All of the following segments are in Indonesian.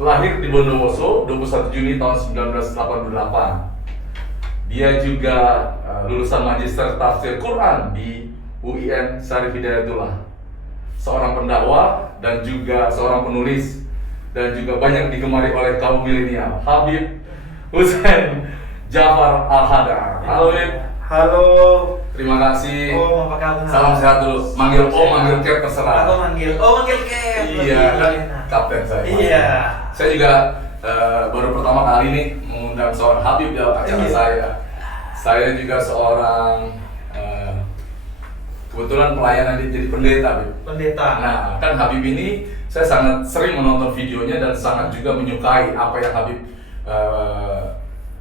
lahir di Bondowoso 21 Juni tahun 1988. Dia juga lulusan Magister Tafsir Quran di UIN Syarif Hidayatullah. Seorang pendakwah dan juga seorang penulis dan juga banyak digemari oleh kaum milenial. Habib Hussein Jafar Al-Hadar. Halo Habib. Halo. Terima kasih. Apa kabar? Salam sehat dulu. Manggil manggil Cap terserah. Aku manggil Cap. Iya, kan kapten saya. Iya. Saya juga baru pertama kali nih mengundang seorang Habib dalam acara saya. Saya juga seorang kebetulan pelayanan jadi pendeta, Habib. Pendeta. Nah, kan Habib ini saya sangat sering menonton videonya dan sangat juga menyukai apa yang Habib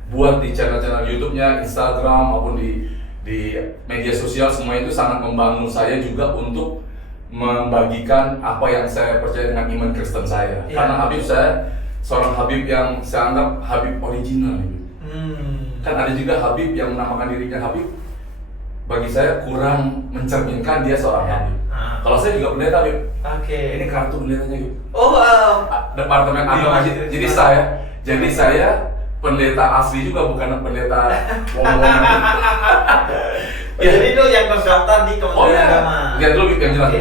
buat di channel-channel YouTube-nya, Instagram maupun di media sosial. Semua itu sangat membangun saya juga untuk membagikan apa yang saya percaya dengan iman Kristen saya. Iya. Karena Habib saya seorang Habib yang saya anggap Habib original. Kan ada juga Habib yang menamakan dirinya Habib. Bagi saya kurang mencerminkan dia seorang Habib. Kalau saya juga pendeta, Habib. Oke. Ini kartu pendetanya, Habib. Oh, Departemen agama. Jadi saya pendeta asli juga, bukan pendeta wong-wongan. Jadi itu yang terdaftar di Kementerian Agama. Lihat dulu yang jelas.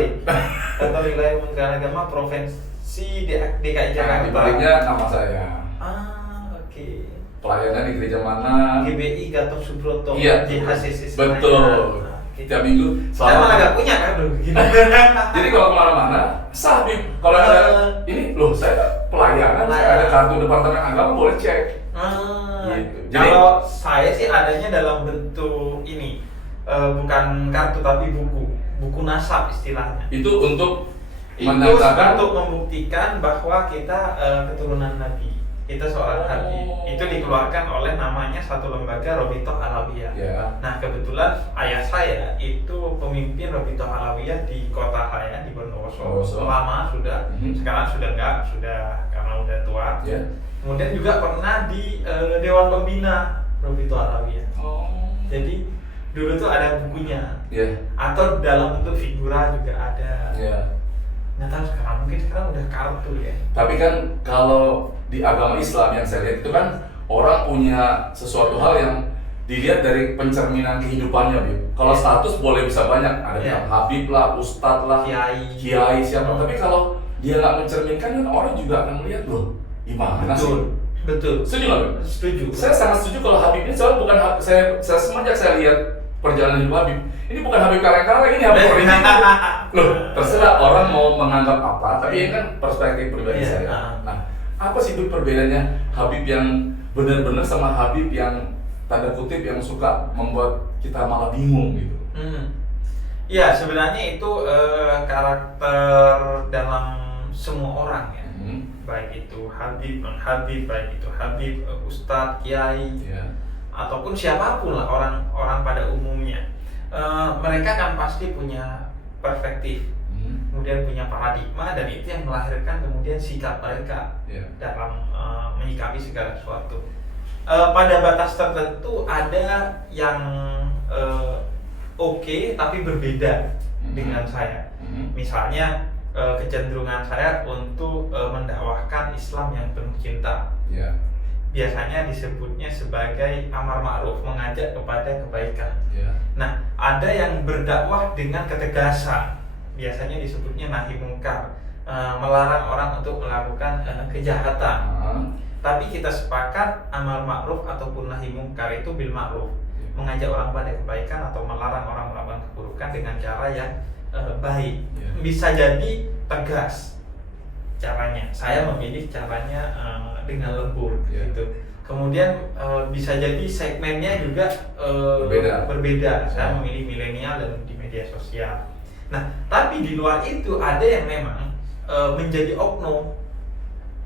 Daftar wilayah Kementerian Agama Provinsi DKI Jakarta. Di baliknya nama saya. Oke. Pelayanan di gereja mana? GBI Gatot Subroto. Iya. JHCC. Betul. Tiap minggu. Saya malah gak punya kan dulu begini. Jadi kalau kemana-mana, Habib. Kalau ada ini, loh saya pelayanan, saya ada kartu Departemen Agama, boleh cek. Gitu. Kalau saya sih adanya dalam bentuk ini, bukan kartu tapi buku nasab istilahnya. Itu untuk menyatakan, untuk membuktikan bahwa kita keturunan Nabi, kita seorang Habib. Itu dikeluarkan oleh namanya satu lembaga Robitoh Alawiyah. Yeah. Nah kebetulan ayah saya itu pemimpin Robitoh Alawiyah di kota saya di Bondowoso. Lama sudah, sekarang sudah enggak, sudah karena udah tua. Yeah. Kemudian juga pernah di Dewan Pembina Robitoh Alawiyah. Jadi dulu tuh ada bukunya. Yeah. Atau dalam bentuk figura juga ada. Yeah. Nggak tahu sekarang, mungkin sekarang udah kartu ya. Tapi kan kalau di agama Islam yang saya lihat itu kan orang punya sesuatu hal yang dilihat dari pencerminan kehidupannya, Bib. Kalau status boleh bisa banyak, ada yang Habib lah, Ustadz lah, Kiai siapa. Tapi kalau dia nggak mencerminkan kan orang juga akan melihat loh, gimana sih? Betul. Setuju nggak, Bib? Setuju. Saya sangat setuju kalau Habib ini soalnya bukan saya semenjak saya lihat perjalanan hidup Habib. Ini bukan Habib kaleng-kaleng, ini Habib original. Loh, terserah orang mau menganggap apa, tapi ini kan perspektif pribadi saya. Nah, apa sih itu perbedaannya Habib yang benar-benar sama Habib yang tanda kutip yang suka membuat kita malah bingung gitu? Ya, sebenarnya itu karakter dalam semua orang ya. Baik itu Habib, non-Habib, baik itu Habib, Ustadz, Kiai, ataupun siapapun lah orang pada umumnya. Mereka kan pasti punya perspektif, kemudian punya paradigma, dan itu yang melahirkan kemudian sikap mereka dalam menyikapi segala sesuatu. Pada batas tertentu ada yang oke, tapi berbeda dengan saya. Misalnya kecenderungan saya untuk mendakwahkan Islam yang penuh cinta. Biasanya disebutnya sebagai amar ma'ruf, mengajak kepada kebaikan. Nah, ada yang berdakwah dengan ketegasan, biasanya disebutnya nahi mungkar, melarang orang untuk melakukan kejahatan. Tapi kita sepakat amar ma'ruf ataupun nahi mungkar itu bil ma'ruf, mengajak orang pada kebaikan atau melarang orang melakukan keburukan dengan cara yang baik. Bisa jadi tegas caranya, saya memilih caranya dengan lembut gitu. Kemudian bisa jadi segmennya juga berbeda. Saya memilih milenial dan di media sosial. Nah, tapi di luar itu ada yang memang menjadi oknum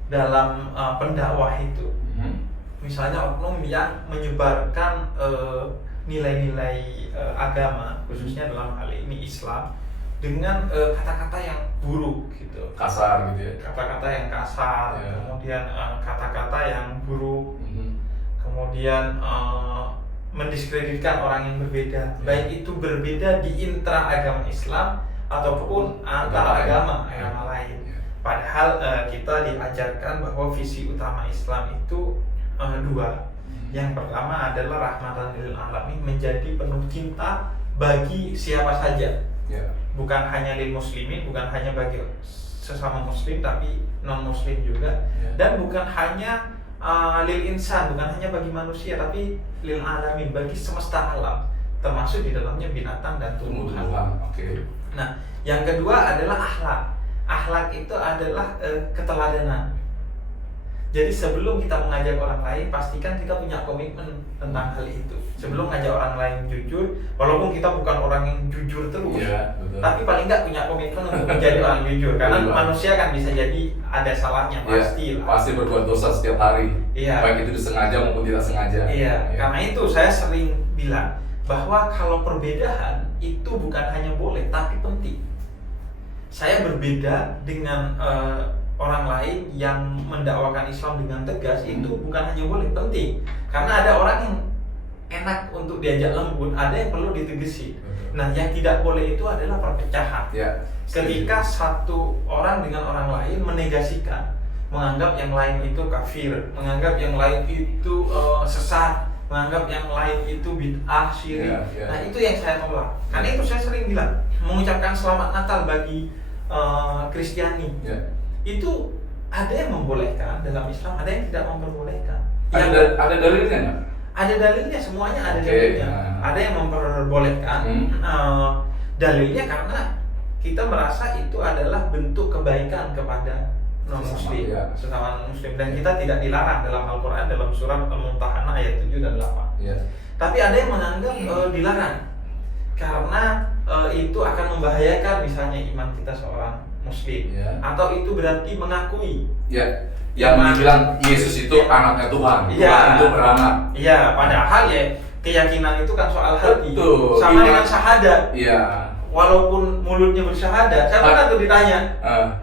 dalam pendakwah itu. Misalnya oknum yang menyebarkan nilai-nilai agama, khususnya dalam hal ini Islam, dengan kata-kata yang buruk gitu, kasar gitu ya, kata-kata yang kasar, kemudian kata-kata yang buruk, kemudian mendiskreditkan orang yang berbeda, baik itu berbeda di intra agama Islam ataupun antar agama lain. Padahal kita diajarkan bahwa visi utama Islam itu dua. Yang pertama adalah rahmatan lil alamin, menjadi penuh cinta bagi siapa saja. Bukan hanya lil muslimin, bukan hanya bagi sesama muslim, tapi non muslim juga. Dan bukan hanya lil insan, bukan hanya bagi manusia, tapi lil alamin, bagi semesta alam, termasuk di dalamnya binatang dan tumbuhan. Nah, yang kedua adalah akhlak. Akhlak itu adalah keteladanan. Jadi sebelum kita mengajak orang lain, pastikan kita punya komitmen tentang hal itu. Sebelum ngajak orang lain jujur, walaupun kita bukan orang yang jujur terus, tapi paling nggak punya komitmen untuk menjadi orang jujur. Karena manusia kan bisa jadi ada salahnya, pasti. Pasti berbuat dosa setiap hari. Baik itu disengaja maupun tidak sengaja. Karena itu saya sering bilang bahwa kalau perbedaan itu bukan hanya boleh, tapi penting. Saya berbeda dengan orang lain yang mendakwakan Islam dengan tegas, itu bukan hanya boleh, penting. Karena ada orang yang enak untuk diajak lembut, ada yang perlu ditegesi. Nah, yang tidak boleh itu adalah perpecahan. Ketika satu orang dengan orang lain menegasikan, menganggap yang lain itu kafir, menganggap yang lain itu sesat, menganggap yang lain itu bid'ah, syirik. Nah, itu yang saya tolak. Karena itu saya sering bilang, mengucapkan selamat Natal bagi Kristiani, itu ada yang membolehkan dalam Islam, ada yang tidak memperbolehkan. Ada dalilnya nggak? Ada dalilnya, semuanya ada dalilnya. Ada yang memperbolehkan. Dalilnya karena kita merasa itu adalah bentuk kebaikan kepada non-muslim, sesama non-muslim, dan kita tidak dilarang dalam Al-Quran, dalam surat Al-Mumtahanah ayat 7 dan 8. Tapi ada yang menganggap dilarang karena itu akan membahayakan misalnya iman kita seorang muslim, atau itu berarti mengakui yang dibilang Yesus itu anaknya Tuhan, Tuhan itu beranak. Padahal keyakinan itu kan soal hati, sama dengan syahadat. Walaupun mulutnya bersyahadat, saya pernah tuh ditanya,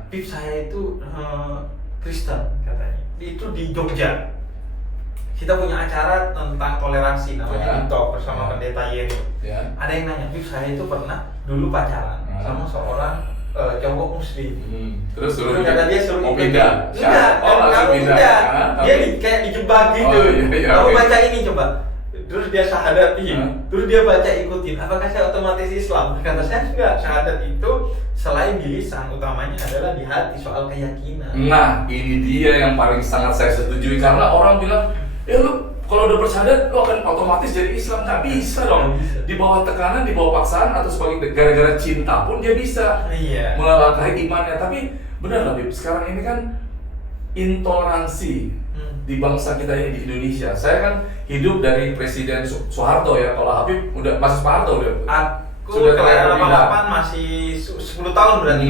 Bib, saya itu Kristen katanya, itu di Jogja. Kita punya acara tentang toleransi, namanya Talk bersama pendeta Yeri. Ada yang nanya, Bib, saya itu pernah dulu pacaran sama seorang cowok muslim. Terus kata dia suruh pindah. Enggak. Dia kayak dijebak gitu. Kamu baca ini coba. Terus dia syahadatin. Terus dia baca ikutin. Apakah saya otomatis Islam? Kata saya enggak. Syahadat itu selain di lisan, utamanya adalah di hati, soal keyakinan. Nah, ini dia yang paling sangat saya setujui, karena orang bilang, lu kalau udah bersyahadat, lo akan otomatis jadi Islam. Nggak bisa dong. Di bawah tekanan, di bawah paksaan, atau sebagai gara-gara cinta pun dia bisa melangkahi imannya. Tapi benar lah, Bib, sekarang ini kan intoleransi di bangsa kita ini di Indonesia. Saya kan hidup dari Presiden Soeharto ya. Kalau Habib masih Soeharto udah. Aku kelahiran 88 masih 10 tahun berarti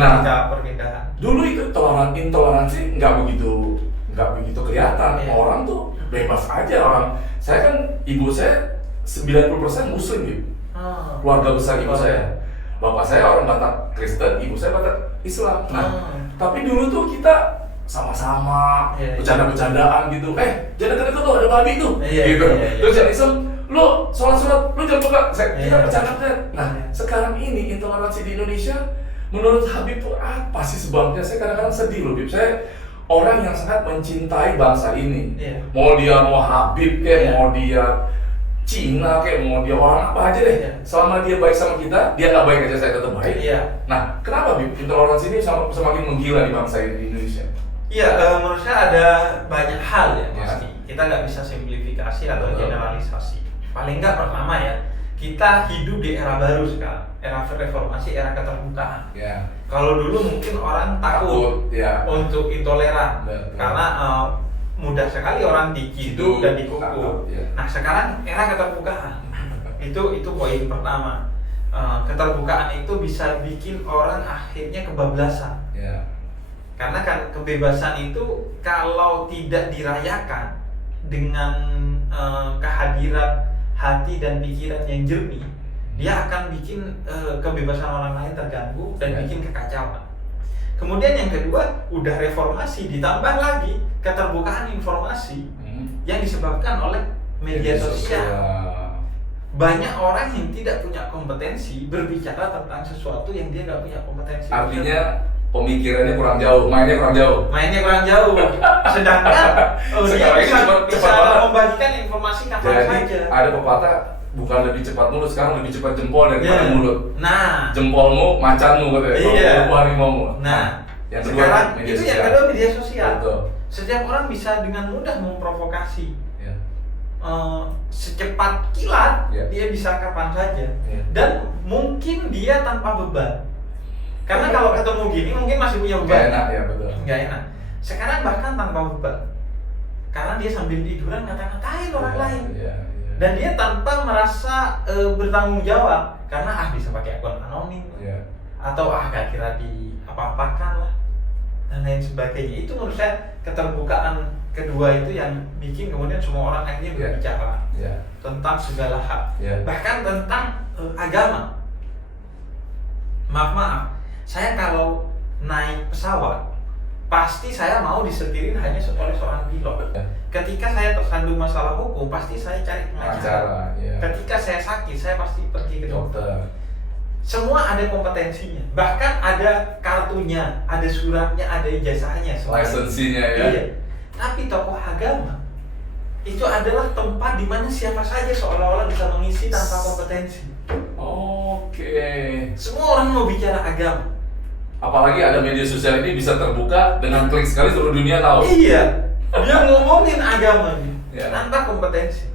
perpindahan. Dulu itu intoleransi nggak begitu kelihatan. Orang tuh bebas aja orang. Saya kan ibu saya 90% muslim, Bib. Keluarga besar ibu saya. Bapak saya orang Batak Kristen, ibu saya Batak Islam. Nah, tapi dulu tuh kita sama-sama bercanda-bercandaan gitu. Jangan deket-deket lo, ada babi tuh. Gitu. Terus yang Islam, lo sholat-sholat, lo jangan buka. Kita bercanda-bercanda. Nah, sekarang ini intoleransi di Indonesia, menurut Habib tuh apa sih sebabnya? Saya kadang-kadang sedih loh, Bib. Saya orang yang sangat mencintai bangsa ini. Mau Habib kayak, mau dia Cina kayak, mau dia orang apa aja deh. Selama dia baik sama kita, dia nggak baik aja saya tetap baik. Nah, kenapa, Bib, intoleransi ini semakin menggila di bangsa ini di Indonesia? Menurut saya ada banyak hal ya pasti. Kita nggak bisa simplifikasi atau generalisasi. Paling nggak pertama kita hidup di era baru sekarang, era reformasi, era keterbukaan. Kalau dulu mungkin orang takut untuk intoleran, karena mudah sekali orang diciduk dan dipukul. Nah, sekarang era keterbukaan. Itu poin pertama. Keterbukaan itu bisa bikin orang akhirnya kebablasan. Karena kan kebebasan itu kalau tidak dirayakan dengan kehadiran hati dan pikiran yang jernih, dia akan bikin kebebasan orang lain terganggu dan bikin kekacauan. Kemudian yang kedua, udah reformasi, ditambah lagi keterbukaan informasi yang disebabkan oleh media sosial. Banyak orang yang tidak punya kompetensi berbicara tentang sesuatu yang dia nggak punya kompetensi. Artinya pemikirannya kurang jauh, mainnya kurang jauh. Sedangkan dia Sekarang ini bisa cepat banget. membagikan informasi kapan Jadi saja. ada pepatah, bukan lebih cepat mulut, sekarang lebih cepat jempol daripada Iya. mulut. Nah, Jempolmu, macanmu katanya. Iya. Kalau harimaumu. nah, yang kedua sekarang media itu sosial. yang kedua media sosial. Betul. Setiap orang bisa dengan mudah memprovokasi. Ya. Secepat kilat, Ya. dia bisa kapan saja. Ya. Dan mungkin dia tanpa beban. Karena kalau ketemu gini mungkin masih punya beban. Gak enak ya, betul. Nggak enak. Sekarang bahkan tanpa beban. Karena dia sambil tiduran ngata-ngatain orang lain. Ya, ya. Dan dia tanpa merasa bertanggung jawab. Karena bisa pakai akun anonim. Ya. Atau gak kira di apa-apakan lah. Dan lain sebagainya. Itu menurut saya keterbukaan kedua itu yang bikin kemudian semua orang akhirnya Ya. berbicara Ya. tentang segala hal. Ya. Bahkan tentang agama. Maaf, saya kalau naik pesawat pasti saya mau disetirin hanya oleh seorang pilot. Ya. Ketika saya tersandung masalah hukum, pasti saya cari pengacara. Pengacara, ya. Ketika saya sakit, saya pasti pergi ke dokter. Dokter. Semua ada kompetensinya. Bahkan ada kartunya, ada suratnya, ada ijazahnya. Lisensinya ya. Iya. Tapi tokoh agama itu adalah tempat di mana siapa saja seolah-olah bisa mengisi tanpa kompetensi. Oke. Semua orang mau bicara agama. Apalagi ada media sosial ini bisa terbuka dengan klik sekali seluruh dunia tahu. Iya. Dia ngomongin agama nih, Ya. tanpa kompetensi.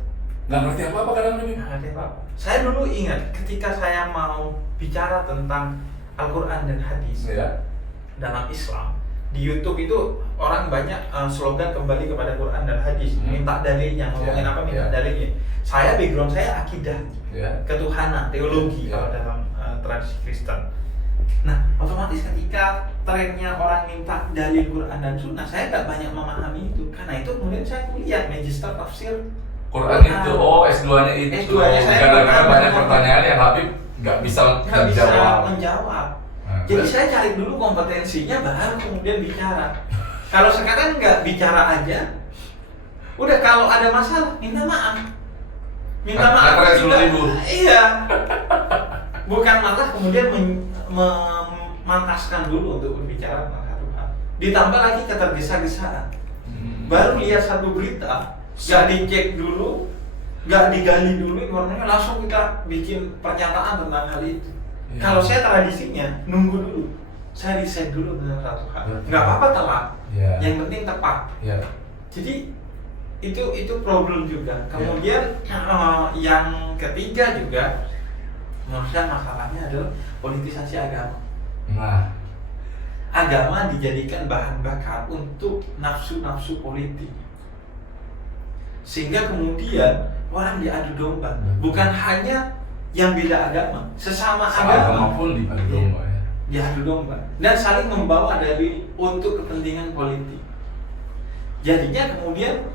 Nggak ngerti apa-apa kadang-kadang. Nggak ada apa-apa. Saya dulu ingat ketika saya mau bicara tentang Al-Quran dan hadis Ya. dalam Islam, di YouTube itu orang banyak slogan kembali kepada Quran dan hadis, minta dalilnya, ngomongin Ya, apa minta ya. dalilnya. Saya background saya akidah, Ya. ketuhanan, teologi Ya. kalau dalam tradisi Kristen. Nah, otomatis ketika trennya orang minta dalil Quran dan Sunnah, saya nggak banyak memahami itu. Karena itu kemudian saya kuliah Magister Tafsir Quran itu, S2-nya itu. S2-nya saya Kadang-kadang Quran. banyak pertanyaan yang Habib nggak bisa menjawab. Nah, Jadi terus? saya cari dulu kompetensinya, baru kemudian bicara. Kalau sekarang nggak bicara aja, udah kalau ada masalah minta maaf. Minta maaf Ngetres juga. 10.000. Iya. Bukan malah kemudian memantaskan dulu untuk berbicara tentang satu hal. Ditambah lagi ketergesa-gesaan. Baru lihat satu berita, nggak dicek dulu, nggak digali dulu informasinya, langsung kita bikin pernyataan tentang hal itu. Ya. Kalau saya tradisinya nunggu dulu, saya riset dulu tentang satu hal. Nggak apa-apa telat, Ya. yang penting tepat. Ya. Jadi itu problem juga. Kemudian yang ketiga juga, menurut saya masalahnya adalah politisasi agama. Nah, Agama dijadikan bahan bakar untuk nafsu-nafsu politik, sehingga kemudian orang diadu domba. Bukan hanya yang beda agama, sesama agama pun diadu domba ya. diadu domba dan saling membawa dalil untuk kepentingan politik. Jadinya kemudian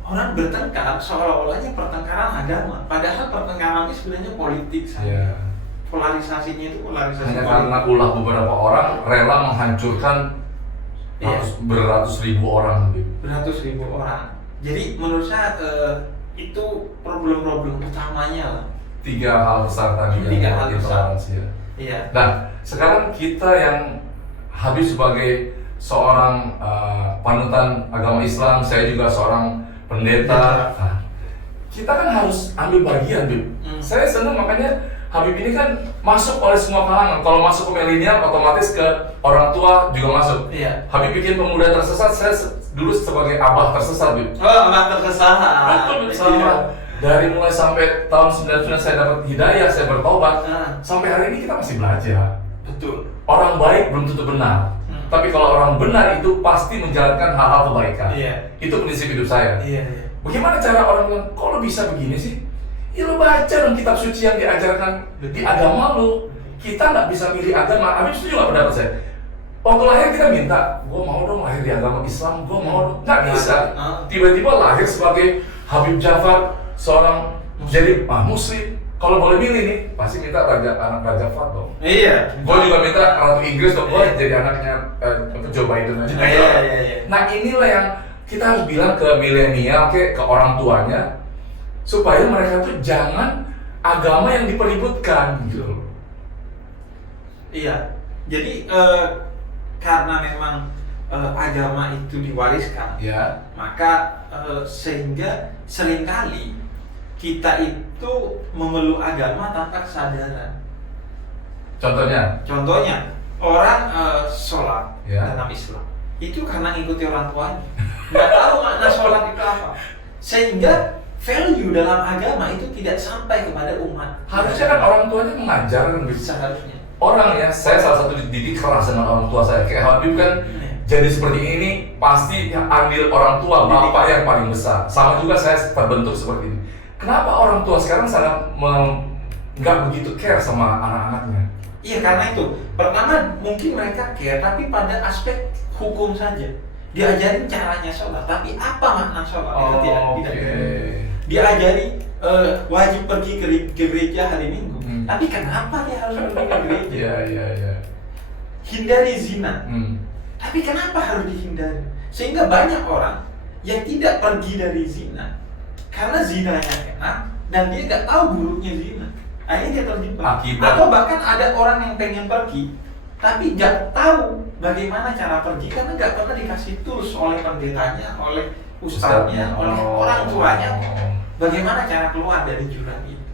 orang bertengkar seolah-olahnya pertengkaran agama, padahal pertengkaran ini sebenarnya politik saja. Ya. Polarisasinya itu polarisasi Hanya politik. karena ulah beberapa orang rela menghancurkan Iya. beratus ribu orang gitu. Beratus ribu orang. Jadi menurut saya itu problem-problem utamanya lah. 3 hal besar tadi Tiga yang hal besar. intoleransi ya. Iya. Nah, sekarang kita yang Habib sebagai seorang panutan agama Islam, saya juga seorang pendeta. Nah, kita kan harus ambil bagian, Bib. Saya senang makanya Habib ini kan masuk oleh semua kalangan. Kalau masuk ke milenial, otomatis ke orang tua juga masuk. Iya. Habib bikin pemuda tersesat, saya dulu sebagai abah tersesat, Bib. Oh, anak tersesat. Betul, sama. Dari mulai sampai tahun 99 saya dapat hidayah, saya bertobat. Sampai hari ini kita masih belajar. Betul. Orang baik belum tentu benar. Tapi kalau orang benar itu pasti menjalankan hal-hal kebaikan. Iya. Itu prinsip hidup saya. Iya. Bagaimana cara orang bilang, kok lo bisa begini sih? Ya lo baca dong kitab suci yang diajarkan di agama lo. Kita nggak bisa milih agama. Habib setuju nggak pendapat saya? Waktu lahir kita minta, gue mau dong lahir di agama Islam, gue mau dong. Nggak bisa. Tiba-tiba lahir sebagai Habib Jafar, seorang jadi Muslim. Kalau boleh milih nih, pasti minta anak Raja Fat dong. Iya. Gue juga minta Ratu Inggris dong, gue jadi anaknya Joe Biden aja. Iya. Nah inilah yang kita harus bilang ke milenial, ke orang tuanya, supaya mereka tuh jangan agama yang dipeributkan gitu loh. Iya. Jadi karena memang agama itu diwariskan, maka sehingga seringkali kita itu memeluk agama tanpa kesadaran. Contohnya orang sholat dalam Islam itu karena ngikuti orang tuanya, nggak tahu makna sholat itu apa, sehingga value dalam agama itu tidak sampai kepada umat. Harusnya kan orang tuanya mengajarkan bisa. Seharusnya. Orang ya, saya salah satu dididik keras dengan orang tua saya. Kayak Habib kan jadi seperti ini pasti yang ambil orang tua, bapak yang paling besar. Sama juga saya terbentuk seperti ini. Kenapa orang tua sekarang sangat nggak begitu care sama anak-anaknya? Iya, karena itu. Pertama mungkin mereka care, tapi pada aspek hukum saja. Diajarin caranya sholat, tapi apa makna sholat itu tidak. Diajari wajib pergi ke gereja hari Minggu, tapi kenapa dia harus pergi ke gereja? Hindari zina, tapi kenapa harus dihindari? Sehingga banyak orang yang tidak pergi dari zina karena zinanya enak dan dia nggak tahu buruknya zina. Akhirnya dia terjebak. Atau bahkan ada orang yang pengen pergi tapi nggak tahu bagaimana cara pergi karena nggak pernah dikasih tools oleh pendetanya, oleh ustadznya, oleh orang tuanya bagaimana cara keluar dari jurang itu.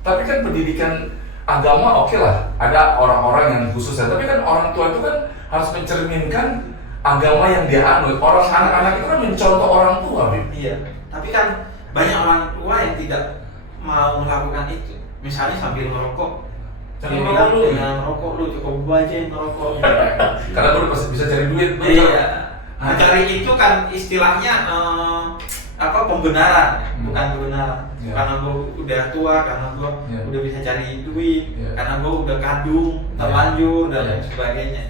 Tapi kan pendidikan agama oke lah, ada orang-orang yang khusus ya. Tapi kan orang tua itu kan harus mencerminkan agama yang dia anut. Orang anak-anak itu kan mencontoh orang tua, Bib. Iya. Tapi kan banyak orang tua yang tidak mau melakukan itu. Misalnya sambil merokok, jangan merokok lu cukup aja yang merokok. Karena lu pasti bisa cari duit. Iya. Mencari itu kan istilahnya pembenaran, bukan kebenaran. Karena gue udah tua, karena gue udah bisa cari duit, karena gue udah kadung, terlanjur dan lain sebagainya.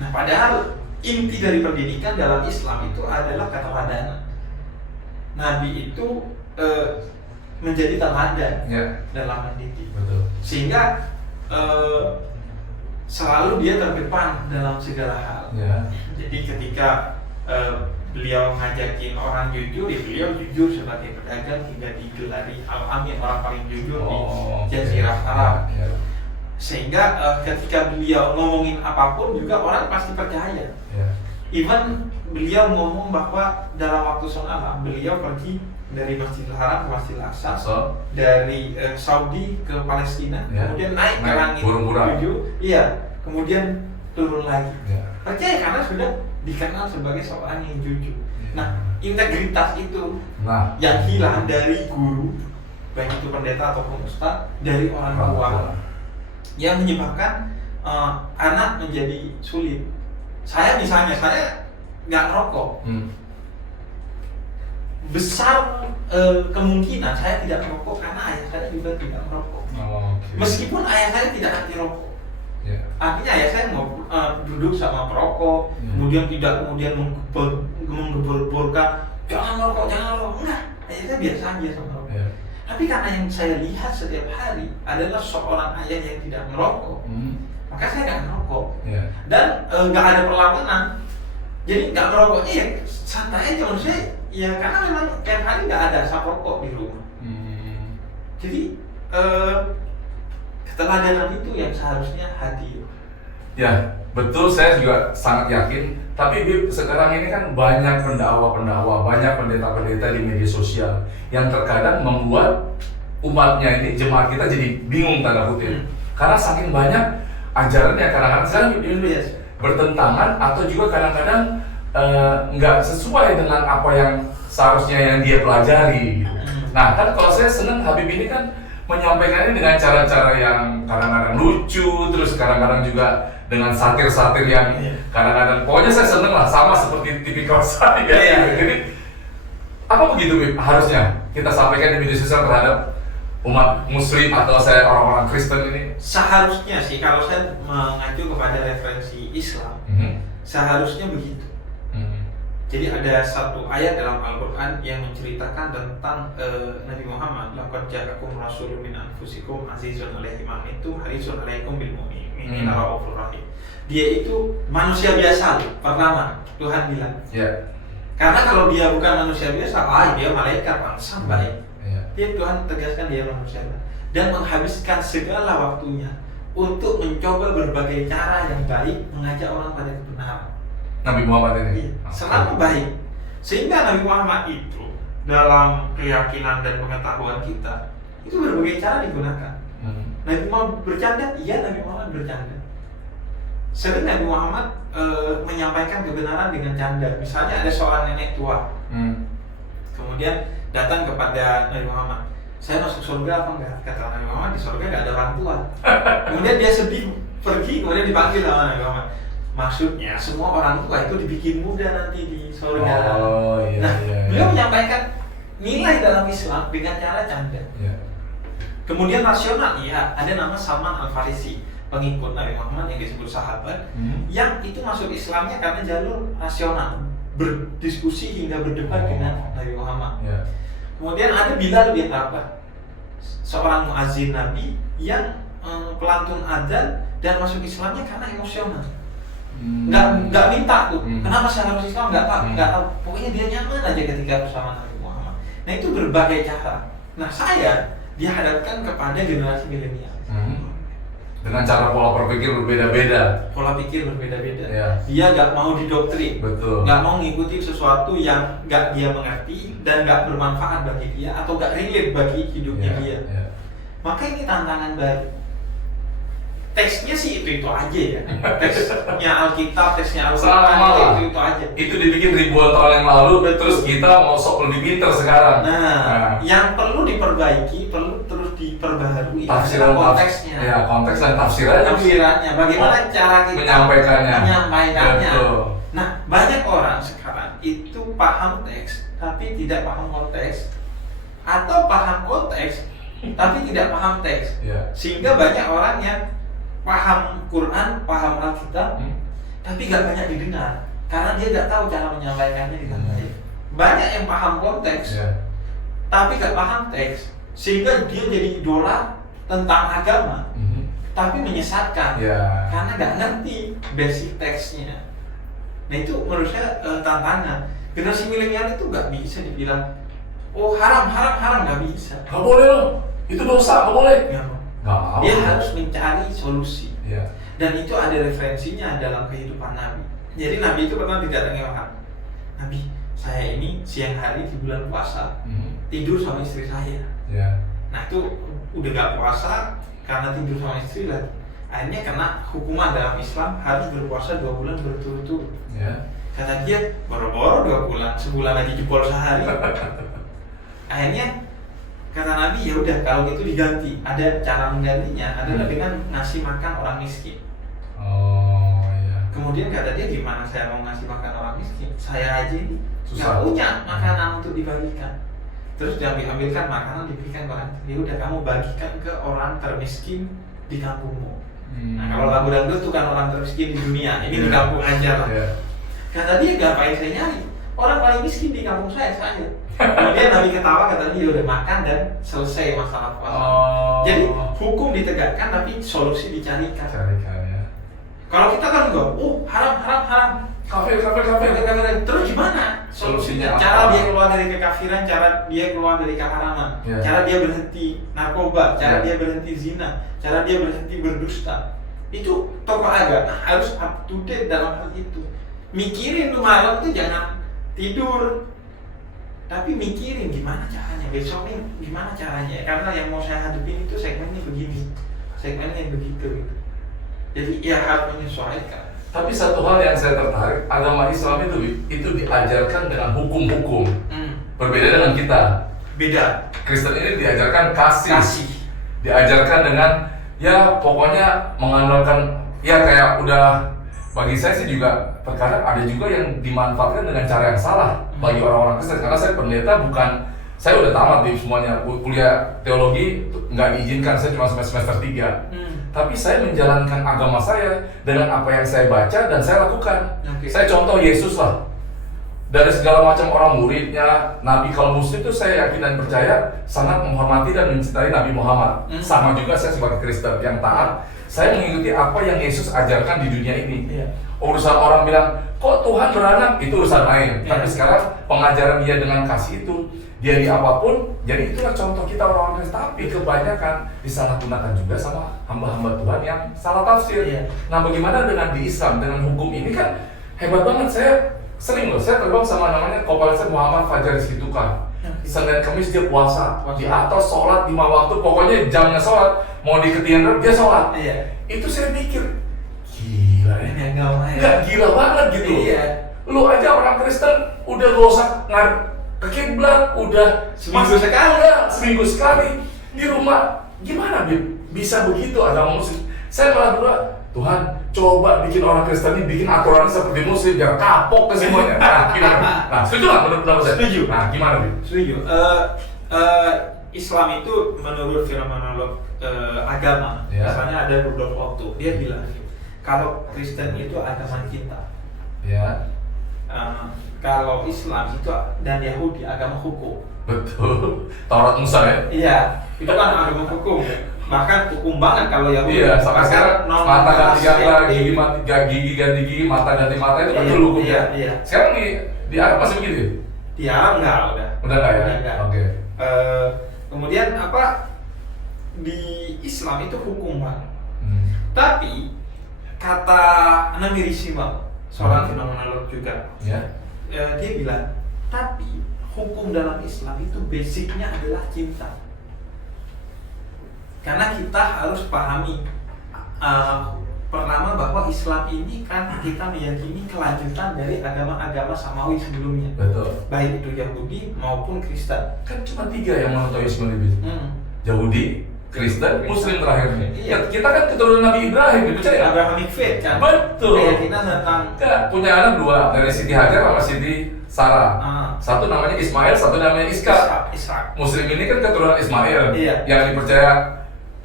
Nah, padahal inti dari pendidikan dalam Islam itu adalah keteladanan. Nabi itu menjadi teladan dalam mendidik. Sehingga selalu dia terdepan dalam segala hal. Jadi ketika beliau ngajakin orang jujur, beliau jujur sebagai pedagang hingga digelari Al-Amin, orang paling jujur di Jazirah Arab. Sehingga ketika beliau ngomongin apapun juga orang pasti percaya. Even beliau ngomong bahwa dalam waktu sholat beliau pergi dari Masjidil Haram ke Masjidil Aqsa, dari Saudi ke Palestina, kemudian naik ke langit tujuh, kemudian turun lagi. Percaya karena sudah dikenal sebagai seorang yang jujur. Nah, integritas itu yang hilang dari guru, baik itu pendeta ataupun ustaz, dari orang tua, yang menyebabkan anak menjadi sulit. Saya misalnya, saya nggak ngerokok. Besar kemungkinan saya tidak merokok karena ayah saya juga tidak merokok. Meskipun ayah saya tidak anti rokok. Artinya ayah saya mau duduk sama perokok, kemudian menggebur-geburkan jangan merokok, enggak. Ayah saya biasa aja sama rokok. Tapi karena yang saya lihat setiap hari adalah seorang ayah yang tidak merokok, maka saya nggak merokok. Dan nggak ada perlawanan. Jadi nggak merokoknya ya santai aja menurut saya. Ya karena memang tiap hari nggak ada asap rokok di rumah. Jadi keteladanan itu yang seharusnya hadir. Ya betul, saya juga sangat yakin. Tapi Bib, sekarang ini kan banyak pendakwa-pendakwa, banyak pendeta-pendeta di media sosial yang terkadang membuat umatnya ini, jemaat kita jadi bingung tanda kutip. Karena saking banyak ajarannya, kadang-kadang sekarang bertentangan atau juga kadang-kadang nggak sesuai dengan apa yang seharusnya yang dia pelajari gitu. Nah kan kalau saya senang Habib ini kan menyampaikannya dengan cara-cara yang kadang-kadang lucu, terus kadang-kadang juga dengan satir-satir yang kadang-kadang pokoknya saya seneng lah, sama seperti tipikal saya. Jadi apa begitu Bib harusnya kita sampaikan di media sosial terhadap umat muslim atau saya orang-orang Kristen ini? Seharusnya sih kalau saya mengacu kepada referensi Islam, seharusnya begitu. Jadi ada satu ayat dalam Al-Quran yang menceritakan tentang Nabi Muhammad, laqad ja'akum rasulun min anfusikum azizun 'alaihi ma anittum harisun 'alaikum bil mu'minina raufur rahim. Dia itu manusia biasa loh, pertama Tuhan bilang. Karena kalau dia bukan manusia biasa, dia malaikat langsung baik. Dia Tuhan tegaskan dia manusia dan menghabiskan segala waktunya untuk mencoba berbagai cara yang baik mengajak orang pada kebenaran. Nabi Muhammad ini? Iya, selalu baik. Sehingga Nabi Muhammad itu dalam keyakinan dan pengetahuan kita itu berbagai cara digunakan. Nabi Muhammad bercanda, iya Nabi Muhammad bercanda. Sering Nabi Muhammad menyampaikan kebenaran dengan canda. Misalnya ada seorang nenek tua, kemudian datang kepada Nabi Muhammad, saya masuk surga apa enggak? Kata Nabi Muhammad, di surga enggak ada orang tua. Kemudian dia sedih, pergi, kemudian dipanggil sama Nabi Muhammad. Maksudnya semua orang tua itu dibikin muda nanti di surga. Beliau menyampaikan nilai dalam Islam dengan cara canda. Kemudian rasional, iya, ada nama Salman Al-Farisi, pengikut Nabi Muhammad yang disebut sahabat, yang itu masuk Islamnya karena jalur rasional, berdiskusi hingga berdebat dengan Nabi Muhammad. Kemudian ada Bilal bin Rabah, seorang muazzin Nabi yang pelantun adzan dan masuk Islamnya karena emosional. Nggak minta tuh, kenapa saya harus Islam, nggak tahu, pokoknya dia nyaman aja ketika bersama Nabi Muhammad. Nah itu berbagai cara. Nah saya dihadapkan kepada generasi milenial dengan cara pola berpikir berbeda-beda. Dia nggak mau didoktrin, nggak mau ngikuti sesuatu yang nggak dia mengerti dan nggak bermanfaat bagi dia atau nggak relate bagi hidupnya dia. Maka ini tantangan baru. Teksnya sih itu aja ya. Teksnya Alkitab, teksnya Al-Quran itu aja. Itu dibikin ribuan tahun yang lalu, terus kita mau sok lebih pintar sekarang. Nah, yang perlu diperbaiki, perlu terus diperbaharui tafsiran konteksnya. Ya, konteks dan tafsirannya. Bagaimana cara kita menyampaikannya. Betul. Nah, banyak orang sekarang itu paham teks tapi tidak paham konteks, atau paham konteks tapi tidak paham teks. Sehingga banyak orang yang paham Quran, paham Alkitab, tapi gak banyak didengar karena dia gak tahu cara menyampaikannya dengan baik. Banyak yang paham konteks, tapi gak paham teks, sehingga dia jadi idola tentang agama, tapi menyesatkan karena gak ngerti basic teksnya. Nah itu menurut saya tantangan. Generasi milenial itu gak bisa dibilang, oh haram, gak bisa. Gak boleh loh, itu dosa, gak boleh. Dia harus mencari solusi, dan itu ada referensinya dalam kehidupan Nabi. Jadi Nabi itu pernah didatangi orang, Nabi, saya ini siang hari di bulan puasa tidur sama istri saya. Nah itu udah gak puasa karena tidur sama istri lagi. Akhirnya kena hukuman dalam Islam, harus berpuasa 2 bulan berturut-turut. Kata dia, boro-boro 2 bulan, sebulan aja jebol sehari. Akhirnya kata Nabi, ya udah kalau gitu diganti. Ada cara menggantinya adalah dengan ngasih makan orang miskin. Kemudian kata dia, gimana saya mau ngasih makan orang miskin? Saya aja ini nggak punya makanan untuk dibagikan. Terus diambilkan makanan, diberikan ke orang. Ya udah kamu bagikan ke orang termiskin di kampungmu. Nah kalau lagu dangdut itu kan orang termiskin di dunia, ini di kampung aja lah. Kata dia, ngapain saya nyari? Orang paling miskin di kampung saya. Kemudian Nabi ketawa, kata dia udah makan dan selesai masalah puasa. Jadi hukum ditegakkan tapi solusi dicarikan. Kalau kita kan enggak, haram, kafir. Terus gimana solusinya? Cara dia keluar dari kekafiran, cara dia keluar dari keharaman, cara dia berhenti narkoba, cara dia berhenti zina, cara dia berhenti berdusta. Itu tokoh agama harus up to date dalam hal itu. Mikirin tuh malam tuh jangan tidur, tapi mikirin gimana caranya, besok nih gimana caranya. Karena yang mau saya hadapin itu segmennya begini, segmennya begitu gitu. Jadi ya harus menyesuaikan. Tapi satu hal yang saya tertarik, agama Islam itu diajarkan dengan hukum-hukum. Berbeda dengan kita. Beda. Kristen ini diajarkan kasih. Diajarkan dengan ya pokoknya mengandalkan, ya kayak udah, bagi saya sih juga terkadang ada juga yang dimanfaatkan dengan cara yang salah bagi orang-orang Kristen. Karena saya pendeta, saya udah tamat di semuanya, kuliah teologi nggak diizinkan, saya cuma semester 3. Tapi saya menjalankan agama saya dengan apa yang saya baca dan saya lakukan. Saya contoh Yesus lah. Dari segala macam orang muridnya, Nabi, kalau Muslim itu saya yakin dan percaya sangat menghormati dan mencintai Nabi Muhammad. Sama juga saya sebagai Kristen yang taat, saya mengikuti apa yang Yesus ajarkan di dunia ini. Urusan orang bilang, kok Tuhan beranak, itu urusan lain. Tapi sekarang pengajaran dia dengan kasih itu dia di apapun. Jadi itulah contoh kita orang Kristen. Tapi kebanyakan disalahgunakan juga sama hamba-hamba Tuhan yang salah tafsir. Nah, bagaimana dengan di Islam, dengan hukum ini kan hebat banget. Saya sering loh, saya terbang sama namanya Kopasel Muhammad Fajar Situkar. Senin Kamis dia puasa, di atas sholat 5 waktu, pokoknya jamnya sholat, mau di ketian dia sholat. Itu saya pikir, gila ya, nggak gila banget gitu. Lu aja orang Kristen udah gak usah ngadep ke kiblat, udah seminggu sekali di rumah. Gimana bisa begitu agama Muslim? Saya malah berdoa, Tuhan coba bikin orang Kristen ini bikin aturan seperti Muslim biar kapok ke semuanya. Nah, gimana? Nah, setuju nggak menurut saya? Setuju. Nah, gimana Bib? Setuju. Islam itu menurut fenomenolog agama, misalnya ada Rudolf Otto, dia bilang kalau Kristen itu agama cinta. Kalau Islam itu dan Yahudi agama hukum. Betul. Taurat Musa ya? Iya, itu kan agama hukum. Bahkan hukum banget kalau Yahudi. Iya, sampai sekarang mata ganti mata, gigi ganti gigi, mata ganti mata itu betul hukumnya. Sekarang di Arab masih begitu? Di Arab enggak, udah enggak ya? Oke. Kemudian di Islam itu hukum banget. Tapi kata Nabi Risima, seorang fenomenolog juga, dia bilang, tapi hukum dalam Islam itu basicnya adalah cinta. Karena kita harus pahami pertama bahwa Islam ini kan kita meyakini kelanjutan dari agama-agama Samawi sebelumnya. Betul. Baik itu Yahudi maupun Kristen. Kan cuma 3 yang monoteisme lebih. Yahudi, Kristen, Muslim terakhir nih. Kita kan keturunan Nabi Ibrahim, percaya? Abrahamic faith kan. Betul. Kita tentang punya anak 2 dari Siti Hajar sama Siti Sarah. Satu namanya Ismail, satu namanya Ishak. Muslim ini kan keturunan Ismail yang dipercaya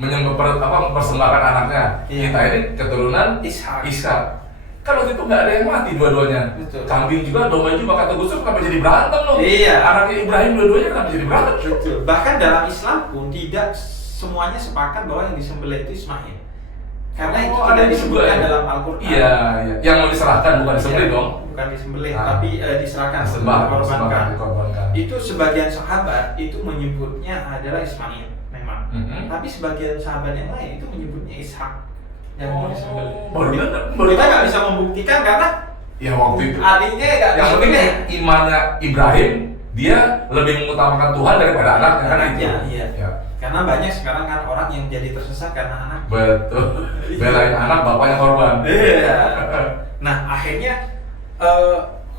mempersembahkan anaknya. Kita ini keturunan Ishak. Kalau itu nggak ada yang mati dua-duanya. Kambing juga, domba juga, kata Gus Dur kenapa jadi berantem loh? Anaknya Ibrahim dua-duanya kenapa jadi berantem? Betul. Bahkan dalam Islam pun tidak semuanya sepakat bahwa yang disembelih itu Ismail. Karena itu tidak disebutkan dalam Al-Quran. Iya. Yang mau diserahkan bukan disembelih dong? Bukan disembelih, tapi diserahkan, dikorbankan. Itu sebagian sahabat itu menyebutnya adalah Ismail. Tapi sebagian sahabat yang lain itu menyebutnya Ishak yang mau disembelih. Kita nggak bisa membuktikan karena waktu itu adiknya nggak. Yang penting imannya Ibrahim, dia lebih mengutamakan Tuhan daripada anaknya kan itu. Iya. Karena banyak sekarang kan orang yang jadi tersesat karena anak. Betul. Belain anak, bapaknya korban. Iya. Nah akhirnya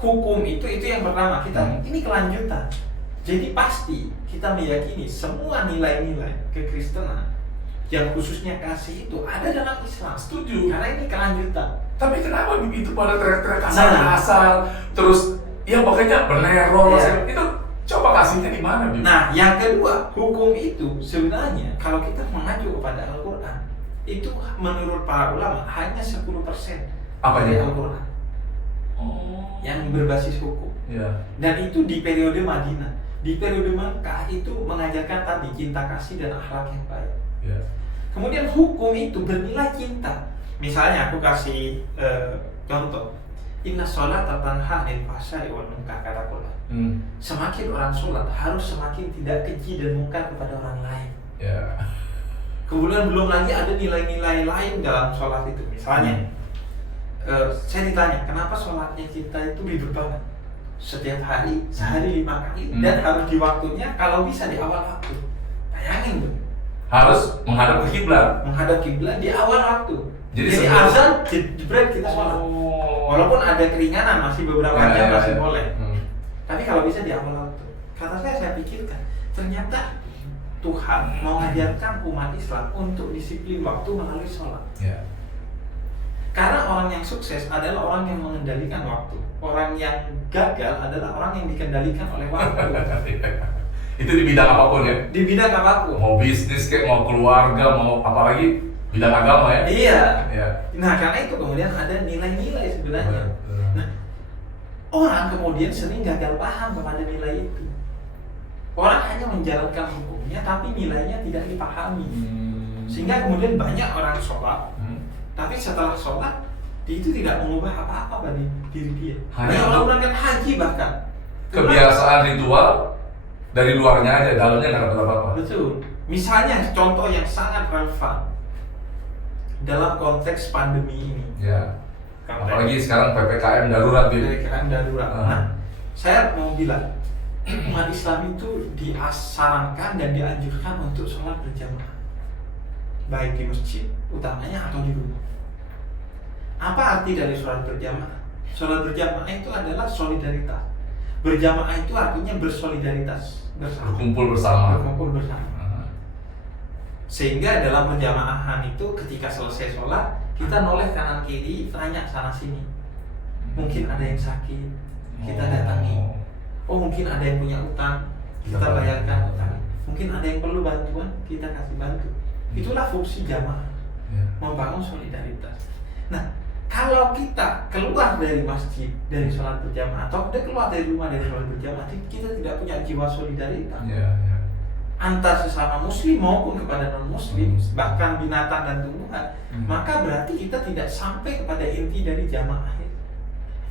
hukum itu yang pertama kita ini kelanjutan. Jadi pasti kita meyakini semua nilai-nilai kekristenan yang khususnya kasih itu ada dalam Islam. Setuju. Karena ini kelanjutan. Tapi kenapa itu pada teriak-teriak asal-asal, terus pokoknya benerol, itu coba kasihnya di mana? Nah, yang kedua, hukum itu sebenarnya kalau kita mengacu kepada Al-Quran, itu menurut para ulama hanya 10% dari Al-Quran yang berbasis hukum. Dan itu di periode Madinah. Di periode Makkah itu mengajarkan tadi cinta kasih dan akhlak yang baik. Kemudian hukum itu bernilai cinta. Misalnya aku kasih contoh, Inna sholat tanha anil fahsya'i wal munkar, kata Quran. Semakin orang sholat harus semakin tidak keji dan mungkar kepada orang lain. Kemudian belum lagi ada nilai-nilai lain dalam sholat itu. Misalnya, saya ditanya, kenapa sholatnya kita itu ribet banget? Setiap hari, sehari 5 kali, dan harus di waktunya, kalau bisa di awal waktu. Bayangin tuh. Harus menghadap ke kiblat. Menghadap kiblat di awal waktu. Jadi azan, jebret kita sholat. Walaupun ada keringanan, masih beberapa jam masih boleh. Tapi kalau bisa di awal waktu. Kata saya pikirkan, ternyata Tuhan mau mengajarkan umat Islam untuk disiplin waktu melalui sholat. Karena orang yang sukses adalah orang yang mengendalikan waktu. Orang yang gagal adalah orang yang dikendalikan oleh waktu. Itu di bidang apapun ya? Di bidang apapun. Mau bisnis kayak, mau keluarga, mau apalagi bidang agama ya? Iya. Nah karena itu kemudian ada nilai-nilai sebenarnya. Nah, orang kemudian sering gagal paham kepada nilai itu. Orang hanya menjalankan hukumnya tapi nilainya tidak dipahami. Sehingga kemudian banyak orang sholat, tapi setelah sholat dia itu tidak mengubah apa-apa bagi diri dia. Hanya orang berangkat haji bahkan kebiasaan ritual dari luarnya aja, dalamnya nggak dapat apa-apa. Betul. Misalnya contoh yang sangat relevan dalam konteks pandemi ini. Ya. Apalagi sekarang PPKM darurat. PPKM darurat. Nah, saya mau bilang umat Islam itu disarankan dan dianjurkan untuk sholat berjamaah, baik di masjid utamanya atau di rumah. Apa arti dari sholat berjamaah? Sholat berjamaah itu adalah solidaritas. Berjamaah itu artinya bersolidaritas bersama. Berkumpul bersama. Sehingga dalam berjamaahan itu ketika selesai sholat, kita noleh kanan kiri, tanya sana sini. Mungkin ada yang sakit, kita datangi. Oh mungkin ada yang punya utang, kita bayarkan utang. Mungkin ada yang perlu bantuan, kita kasih bantu. Itulah fungsi jamaah, membangun solidaritas. Nah, kalau kita keluar dari masjid, dari sholat berjamaah, atau kita keluar dari rumah dari sholat berjamaah, kita tidak punya jiwa solidaritas antar sesama muslim maupun kepada non muslim, bahkan binatang dan tumbuhan, maka berarti kita tidak sampai kepada inti dari jamaah.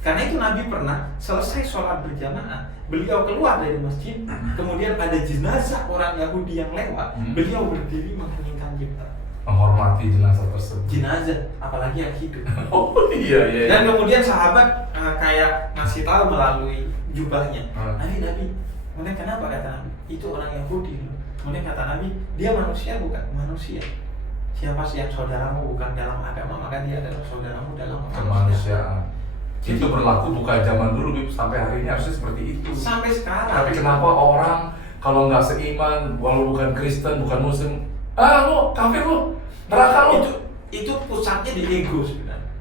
Karena itu Nabi pernah selesai sholat berjamaah, beliau keluar dari masjid, kemudian ada jenazah orang Yahudi yang lewat, beliau berdiri mengheningkan cipta, menghormati jenazah tersebut. Jenazah, apalagi yang hidup. Oh iya. Dan kemudian sahabat kayak ngasih tahu melalui jubahnya, Nabi, kemudian kenapa kata Nabi? Itu orang Yahudi. Kemudian kata Nabi, dia manusia bukan manusia. Siapa sih yang saudaramu bukan dalam agama, maka dia adalah saudaramu dalam kemanusiaan. Itu berlaku bukan zaman dulu, sampai hari ini harusnya seperti itu. Sampai sekarang. Tapi kenapa orang kalau nggak seiman, walau bukan Kristen, bukan Muslim, lu kafir lu, neraka lu. Itu pusatnya di ego sebenarnya.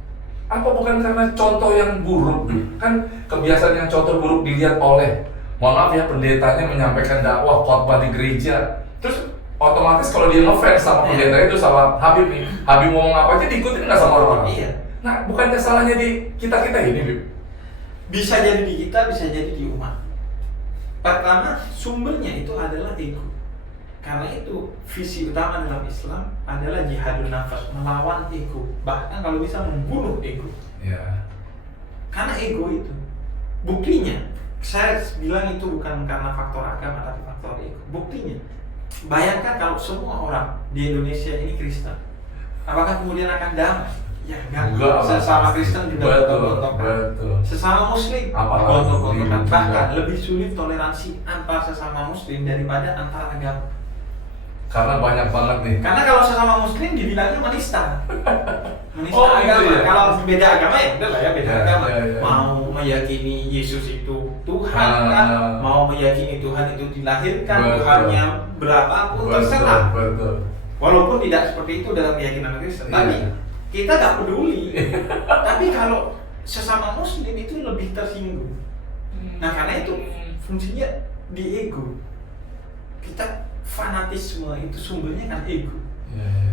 Apa bukan karena contoh yang buruk? Kan kebiasaan yang contoh buruk dilihat oleh, mohon maaf ya, pendetanya menyampaikan dakwah khotbah di gereja, terus otomatis kalau dia ngefans sama pendeta itu, sama Habib nih, Habib ngomong apa aja diikutin nggak sama orang? Iya. Nah, bukannya salahnya di kita ini, Bib? Bisa jadi di kita, bisa jadi di umat. Pertama, sumbernya itu adalah ego. Karena itu visi utama dalam Islam adalah jihadun nafas, melawan ego. Bahkan kalau bisa membunuh ego. Ya. Karena ego itu, buktinya, saya bilang itu bukan karena faktor agama tapi faktor ego. Buktinya, bayangkan kalau semua orang di Indonesia ini Kristen, apakah kemudian akan damai? Ya enggak. Sesama Kristen juga gontok-gontokan. Sesama Muslim gontok-gontokan. Bahkan lebih sulit toleransi antar sesama Muslim daripada antar agama. Karena banyak banget nih. Karena kalau sesama Muslim dibilangnya menista. Menista agama. Gitu ya? Kalau beda agama ya udah lah ya beda agama. Ya. Mau meyakini Yesus itu Tuhan kan, mau meyakini Tuhan itu dilahirkan, Tuhannya berapapun terserah. Betul. Walaupun tidak seperti itu dalam keyakinan Kristen, tapi kita gak peduli. Tapi kalau sesama Muslim itu lebih tersinggung. Nah karena itu fungsinya di ego. Kita fanatisme itu sumbernya kan ego.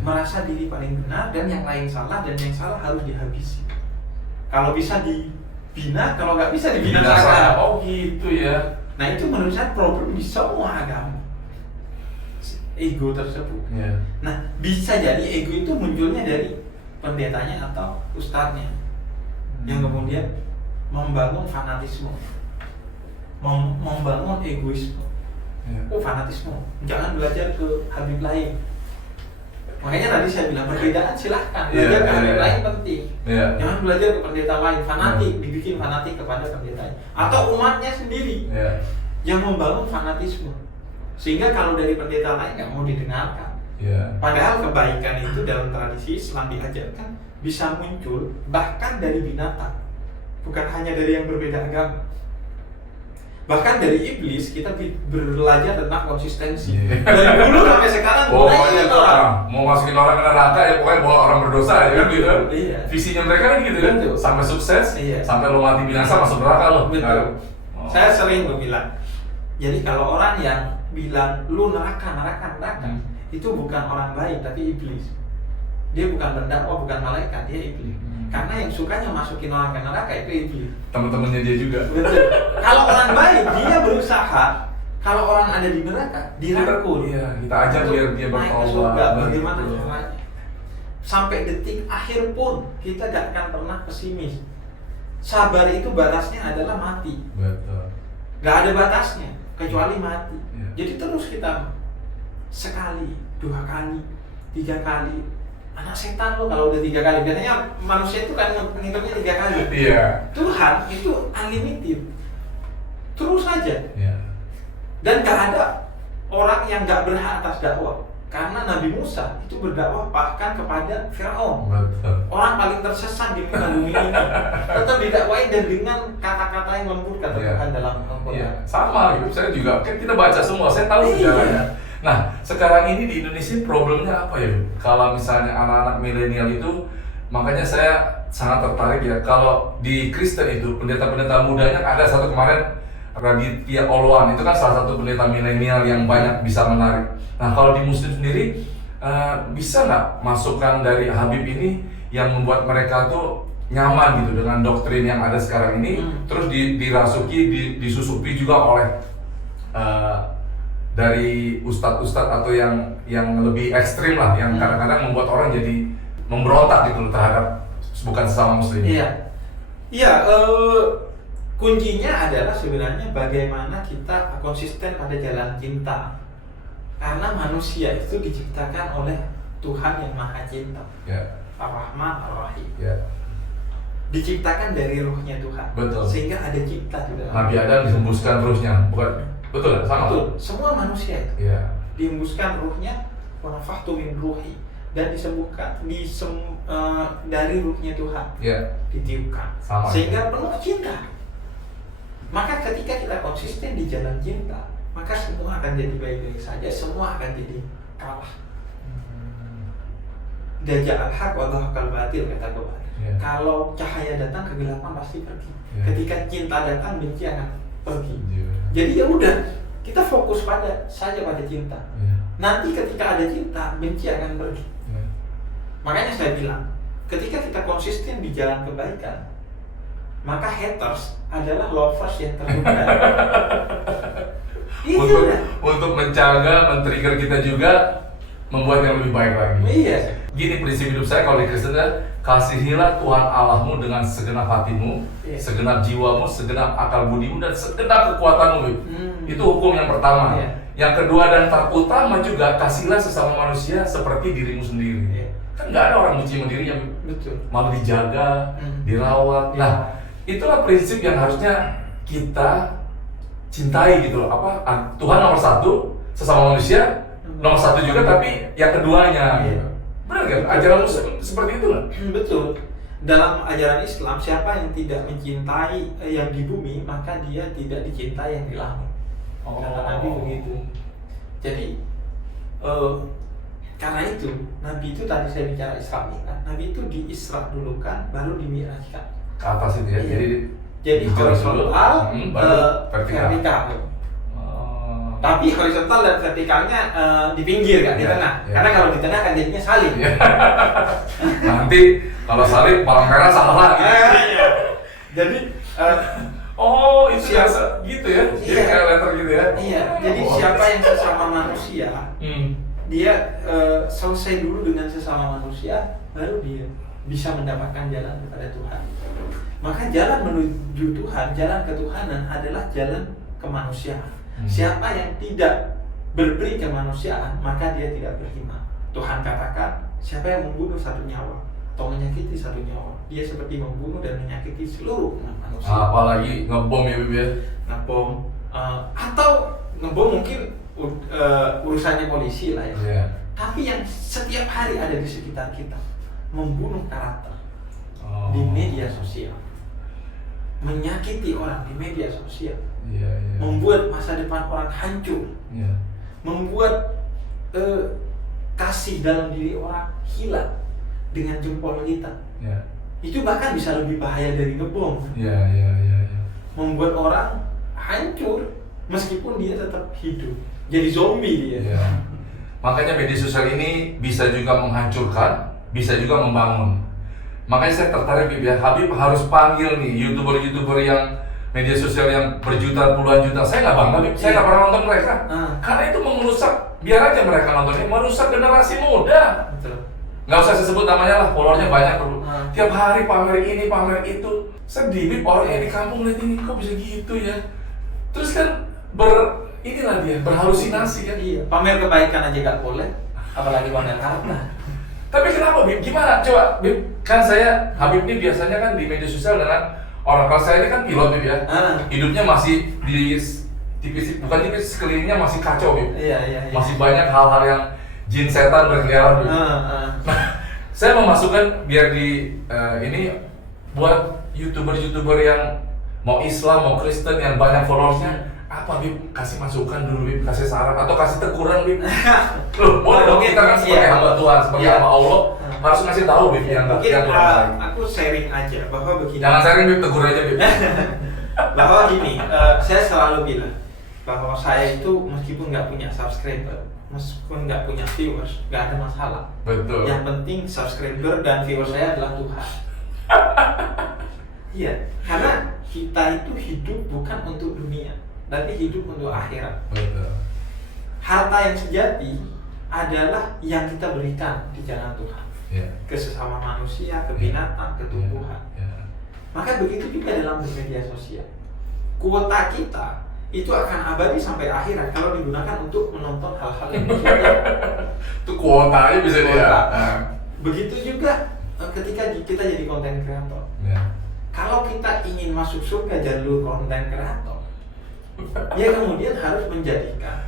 Merasa diri paling benar dan yang lain salah, dan yang salah harus dihabisi. Kalau bisa dibina, kalau nggak bisa dibinasakan. Oh gitu ya. Nah itu menurut saya problem di semua agama, ego tersebut. Nah bisa jadi ego itu munculnya dari pendetanya atau ustadznya yang kemudian membangun fanatisme, membangun egoisme. Oh fanatisme, jangan belajar ke Habib lain. Makanya tadi saya bilang perbedaan silahkan, belajar ke Habib lain penting. Jangan belajar ke pendeta lain, fanatik, dibikin fanatik kepada pendetanya atau umatnya sendiri yang membangun fanatisme. Sehingga kalau dari pendeta lain nggak mau didengarkan. Padahal kebaikan itu dalam tradisi Islam diajarkan bisa muncul bahkan dari binatang, bukan hanya dari yang berbeda agama. Bahkan dari iblis kita belajar tentang konsistensi. Dari dulu sampai sekarang mau masukin orang ke neraka ya pokoknya bawa orang berdosa aja kan gitu. Visinya mereka kan gitu kan, sampai sukses, sampai lo mati binasa masuk neraka lo. Betul. Saya sering bilang, jadi kalau orang yang bilang lu neraka, itu bukan orang baik tapi iblis. Dia bukan pendakwah, bukan malaikat, dia iblis. Karena yang sukanya masukin orang ke neraka itu iblis. Teman-temannya dia juga. Betul. Kalau orang baik dia berusaha, kalau orang ada di neraka dirangkul. Kita ajar biar dia bertobat. Bagaimana caranya? Sampai detik akhir pun kita gak akan pernah pesimis. Sabar itu batasnya adalah mati. Betul. Gak ada batasnya. kecuali mati. Ya. Jadi terus kita sekali, 2 kali, 3 kali. Anak setan lo kalau udah 3 kali. Biasanya manusia itu kan ngitungnya 3 kali. Iya. Tuhan itu unlimited, terus saja. Iya. Dan gak ada orang yang gak berhak atas dakwah. Karena Nabi Musa itu berdakwah bahkan kepada Firaun, orang paling tersesat di muka bumi ini, tetap didakwahi dan dengan kata-kata yang lembut kata Tuhan dalam Al-Quran. Iya, sama gitu. Saya juga kan kita baca semua, saya tahu sejarahnya. Nah, sekarang ini di Indonesia problemnya apa ya? Kalau misalnya anak-anak milenial itu, makanya saya sangat tertarik ya. Kalau di Kristen itu pendeta-pendeta mudanya ada satu kemarin Raditya Olwan, itu kan salah satu pendeta milenial yang banyak bisa menarik. Nah, kalau di Muslim sendiri bisa nggak masukan dari Habib ini yang membuat mereka tuh nyaman gitu dengan doktrin yang ada sekarang ini, terus dirasuki, disusupi juga oleh dari ustadz-ustadz atau yang lebih ekstrim lah, yang kadang-kadang membuat orang jadi memberontak gitu terhadap bukan sesama Muslim. Iya, kuncinya adalah sebenarnya bagaimana kita konsisten pada jalan cinta. Karena manusia itu diciptakan oleh Tuhan yang Maha Cinta, Ar-Rahman Ar-Rahim. Diciptakan dari ruhnya Tuhan. Betul. Sehingga ada cipta di dalam. Nabi Adam dihembuskan ruhnya, bukan? Betul, sama. Betul. Semua manusia itu dihembuskan ruhnya, wa nafakhtu min ruhi, dan disembuhkan dari ruhnya Tuhan. Ditiupkan. Sama. Sehingga penuh cinta. Maka ketika kita konsisten di jalan cinta, maka semua akan jadi baik-baik saja, semua akan jadi kalah. Dajjal al-haq wa dhahaqal batil, kata Quran. Kalau cahaya datang, kegelapan pasti pergi. Ketika cinta datang, benci akan pergi. Jadi ya udah, kita fokus saja pada cinta. Nanti ketika ada cinta, benci akan pergi. Makanya saya bilang, ketika kita konsisten di jalan kebaikan, maka haters adalah lovers yang terbuka. Untuk menjaga, men-trigger kita juga, membuat yang lebih baik lagi. Iya. Gini prinsip hidup saya kalau di Kristen, kasihilah Tuhan Allahmu dengan segenap hatimu, segenap jiwamu, segenap akal budimu, dan segenap kekuatanmu. Itu hukum yang pertama. Yang kedua dan terutama juga, kasihlah sesama manusia seperti dirimu sendiri. Kan nggak ada orang benci sama dirinya, malah dijaga, dirawat. Nah, itulah prinsip yang harusnya kita cintai gitu loh. Tuhan nomor 1, sesama manusia nomor 1 juga, tapi yang keduanya. Benar kan? Ajaran Muslim seperti itu kan? Betul. Dalam ajaran Islam, siapa yang tidak mencintai yang di bumi, maka dia tidak dicintai yang di langit. Kata Nabi begitu. Jadi karena itu Nabi itu tadi saya bicara Isra Mi'raj. Nabi itu di Isra dulu kan, baru di Mi'rajkan ke atas itu ya. Jadi horizontal, vertikal. Tapi horizontal dan vertikalnya di pinggir kan, di tengah. Karena kalau di tengah kan jadinya salib. Nanti kalau salib palang merah salah gitu. Jadi itu biasa gitu ya. Jadi kayak letter gitu ya. Iya. Jadi siapa yang sesama manusia, dia selesai dulu dengan sesama manusia, baru dia bisa mendapatkan jalan kepada Tuhan. Maka jalan menuju Tuhan, jalan ketuhanan adalah jalan kemanusiaan. Siapa yang tidak berberi kemanusiaan, maka dia tidak beriman. Tuhan katakan, siapa yang membunuh satu nyawa atau menyakiti satu nyawa, dia seperti membunuh dan menyakiti seluruh manusia. Apalagi ngebom ya, Bib ya? Ngebom, atau ngebom mungkin urusannya polisi lah ya. Tapi yang setiap hari ada di sekitar kita, membunuh karakter di media sosial, menyakiti orang di media sosial, membuat masa depan orang hancur, membuat kasih dalam diri orang hilang dengan jempol kita. Itu bahkan bisa lebih bahaya dari ngebom. Membuat orang hancur meskipun dia tetap hidup, jadi zombie dia. Makanya media sosial ini bisa juga menghancurkan, bisa juga membangun. Makanya saya tertarik ya, Habib harus panggil nih YouTuber-YouTuber yang media sosial yang berjuta puluhan juta. Saya nggak bangga, saya nggak pernah nonton mereka. Karena itu merusak, biar aja mereka nonton, merusak generasi muda. Nggak usah saya sebut namanya lah, followernya banyak dulu. Tiap hari pamer ini, pamer itu. Sedih nih orangnya di kampung lihat ini, kok bisa gitu ya. Terus kan inilah dia berhalusinasi kan. Iya, pamer kebaikan aja gak boleh, apalagi pamer harta. Tapi kenapa Bib? Gimana? Coba Bib, kan saya Habib ini biasanya kan di media sosial dengan orang, kalau saya ini kan pilot Bib ya. Hidupnya masih di tipis, bukan tipis, sekelilingnya masih kacau Bib. Iya. Masih banyak hal-hal yang jin setan berkeliaran Bib. Nah, saya memasukkan biar di ini buat YouTuber yang mau Islam, mau Kristen yang banyak followersnya, apa Bib? Kasih masukan dulu Bib, kasih saran atau kasih teguran Bib. Loh, boleh dong, kita kan sebagai hamba Tuhan, sebagai hamba Allah harus ngasih tahu Bib yang mungkin yang kurang baik. aku sharing aja bahwa begini. Jangan sharing Bib, tegur aja Bib. Bahwa gini, saya selalu bilang bahwa saya itu meskipun nggak punya subscriber, meskipun nggak punya viewers, nggak ada masalah. Betul. Yang penting subscriber dan viewers saya adalah Tuhan. Iya, karena kita itu hidup bukan untuk dunia, tapi hidup untuk akhirat. Betul. Harta yang sejati adalah yang kita berikan di jalan Tuhan. Yeah. Ke sesama manusia, ke binatang, ke tumbuhan. Yeah. Maka begitu juga dalam media sosial. Kuota kita itu akan abadi sampai akhirat kalau digunakan untuk menonton hal-hal yang positif. Itu kuotanya bisa dia. Begitu juga ketika kita jadi konten kreator. Yeah. Kalau kita ingin masuk surga jalur konten kreator, ya kemudian harus menjadikan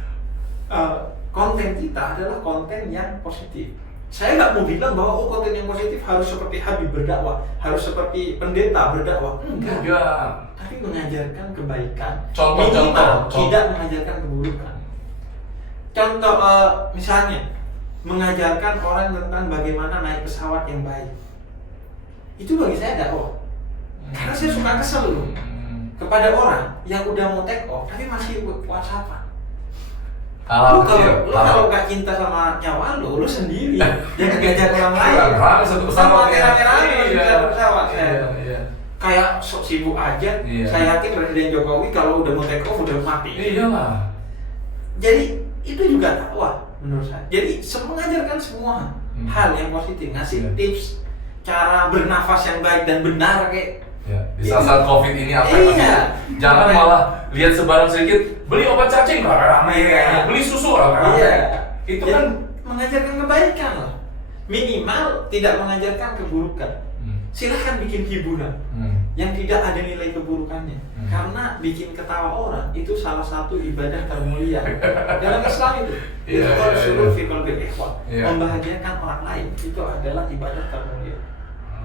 konten kita adalah konten yang positif. Saya nggak mau bilang bahwa konten yang positif harus seperti Habib berdakwah, harus seperti pendeta berdakwah. Enggak. Tapi mengajarkan kebaikan. Contoh. Tidak mengajarkan keburukan. Contoh misalnya mengajarkan orang tentang bagaimana naik pesawat yang baik. Itu bagi saya dakwah. Karena saya suka kesel loh kepada orang yang udah mau take off tapi masih WhatsAppan. Lu kalau gak cinta sama nyawa lu sendiri, jangan ngajak orang lain. Sama rame-rame di pesawat saya. Kayak sok sibuk aja. Saya yakin Presiden Jokowi kalau udah mau take off udah mati. Iyalah. Jadi itu juga dakwah menurut saya. Jadi mengajarkan semua hal yang positif, ngasih tips cara bernafas yang baik dan benar kayak. Di saat COVID ini apa jangan malah lihat sebarang sedikit beli obat cacing ramai beli susu ramai. Itu kan mengajarkan kebaikan lah, minimal tidak mengajarkan keburukan. Silahkan bikin hiburan yang tidak ada nilai keburukannya, karena bikin ketawa orang itu salah satu ibadah termulia dalam Islam itu. Itu suruh fikul bil ikhwan, membahagiakan orang lain itu adalah ibadah termulia.